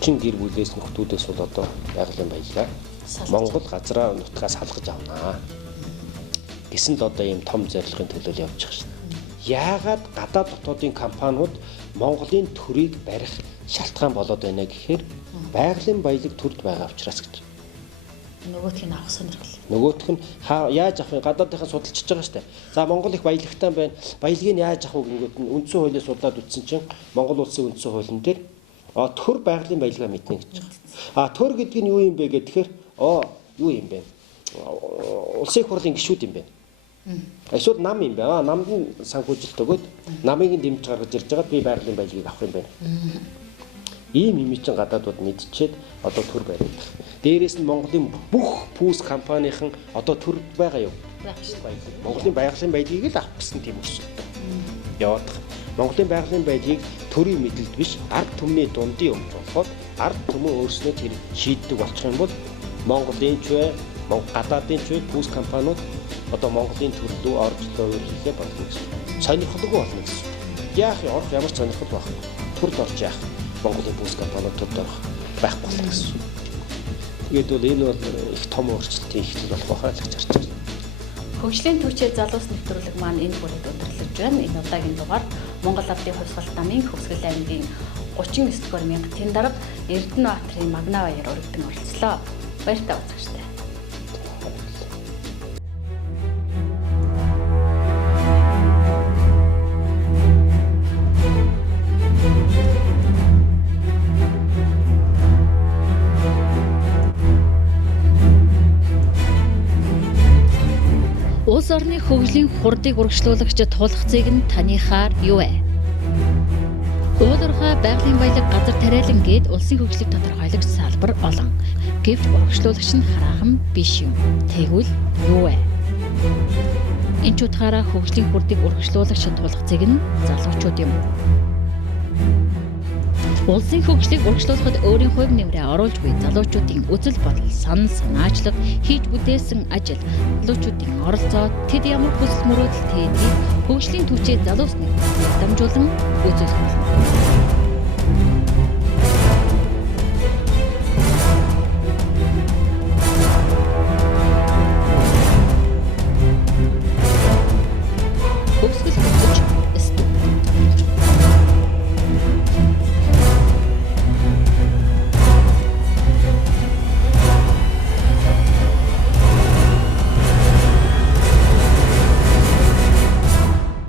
30 гэр бүлээс нөхдүүдээс бол одоо байгалийн баялаг Монгол газраа нутгаас салгаж авнаа. Гэсэн л одоо ийм том зорилгын төлөө явж байгаа шин. Яагаад гадаад дотоодын компаниуд Монголын төрийг барих шалтгаан болоод байна гэхээр байгалийн баялаг төрд байгаа учраас гэж. Нөгөөх нь авах сонирхол. Нөгөөх нь яаж авах вэ? Гадаадынхаа судалж байгаа шүү дээ. За Монгол их баялагтай байна. Баялагийг яаж авах вэ гингүүд нь үндсэн хуулиас судлаад үтсэн чинь Монгол улсын үндсэн хуулийн дээр төр байгалийн баялагаа мэднэ гэж байгаа. Төр гэдэг нь юу юм бэ гэхээр юу юм бэ? Улсын их хурлын гишүүд юм бэ. Эсвэл нам юм байна. Намд нь санхүүжилт өгөөд намыг нь дэмж гаргаж ирж байгаа би байгалийн баялагийг авах юм байна. Ийм юм чинь гадаадууд мэдчихэд одоо төр бариад байна. Дээрээс нь Монголын бүх пүүс компанийн одоо төр байгаа юу? Монголын байгалийн баялагийг л авах гэсэн тийм өсөлтөө яваад байгаа. Монголын байгалийн баялагийг төрийн мэдэлд биш ард түмний дундын өмч болоход ард түмэн өөрснөө тэр шийддэг болчих юм бол Монголын ч бай, гадаадын ч бай пүүс компаниуд одоо Монголын төрлөө оржлоо үйлчлэхээ болно гэсэн. Сонирхолгүй болно гэсэн. Яах юм? Ямар ч сонирхол байх. Төрд орж яах? Монголын пүүс компаниуд төрд орох байхгүй болно гэсэн. Тэгээд бол энэ бол их том өөрчлөлтийн эхлэл болох байхаа л гэж харж байна. Хөгжлийн Түүчээ залуус нэвтрүүлэг маань энэ бүрээд өндөрлөж байна. Энэ удаагийн дугаар Монгол Ардын хувьсгал намын Хөгжлийн аймгийн 39-р мянгатын дарга Эрдэнэбаатарын Магнайбаяр өргөдөн оролцлоо. Баяртай уулзагчтай. хөгжлийн хурдыг урагшлуулагч тулгцыг нь таныхаар юу вэ? Уулуурхай байгалийн баялаг газар тариалан гээд улсын хөгжлийг тодорхойлогч салбар олон. Гэвч урагшлуулагч нь хараахан биш юм. Тэгвэл юу вэ? Энэ ч утгаараа хөгжлийн хурдыг урагшлуулагч тулгцыг нь залуучууд юм. Улсын хөгжлийг урагшлуулахад өөрийн хувь нэмрээ оруулж буй залуучуудын үзэл бодол, санал санаачлаг, хийж бүтээсэн ажил, залуучуудын оролцоо, тэд ямар хүсэл мөрөөдөл тээдгийг хөгжлийн түүчээ залуус нэг дамжуулан үзүүлэх болно.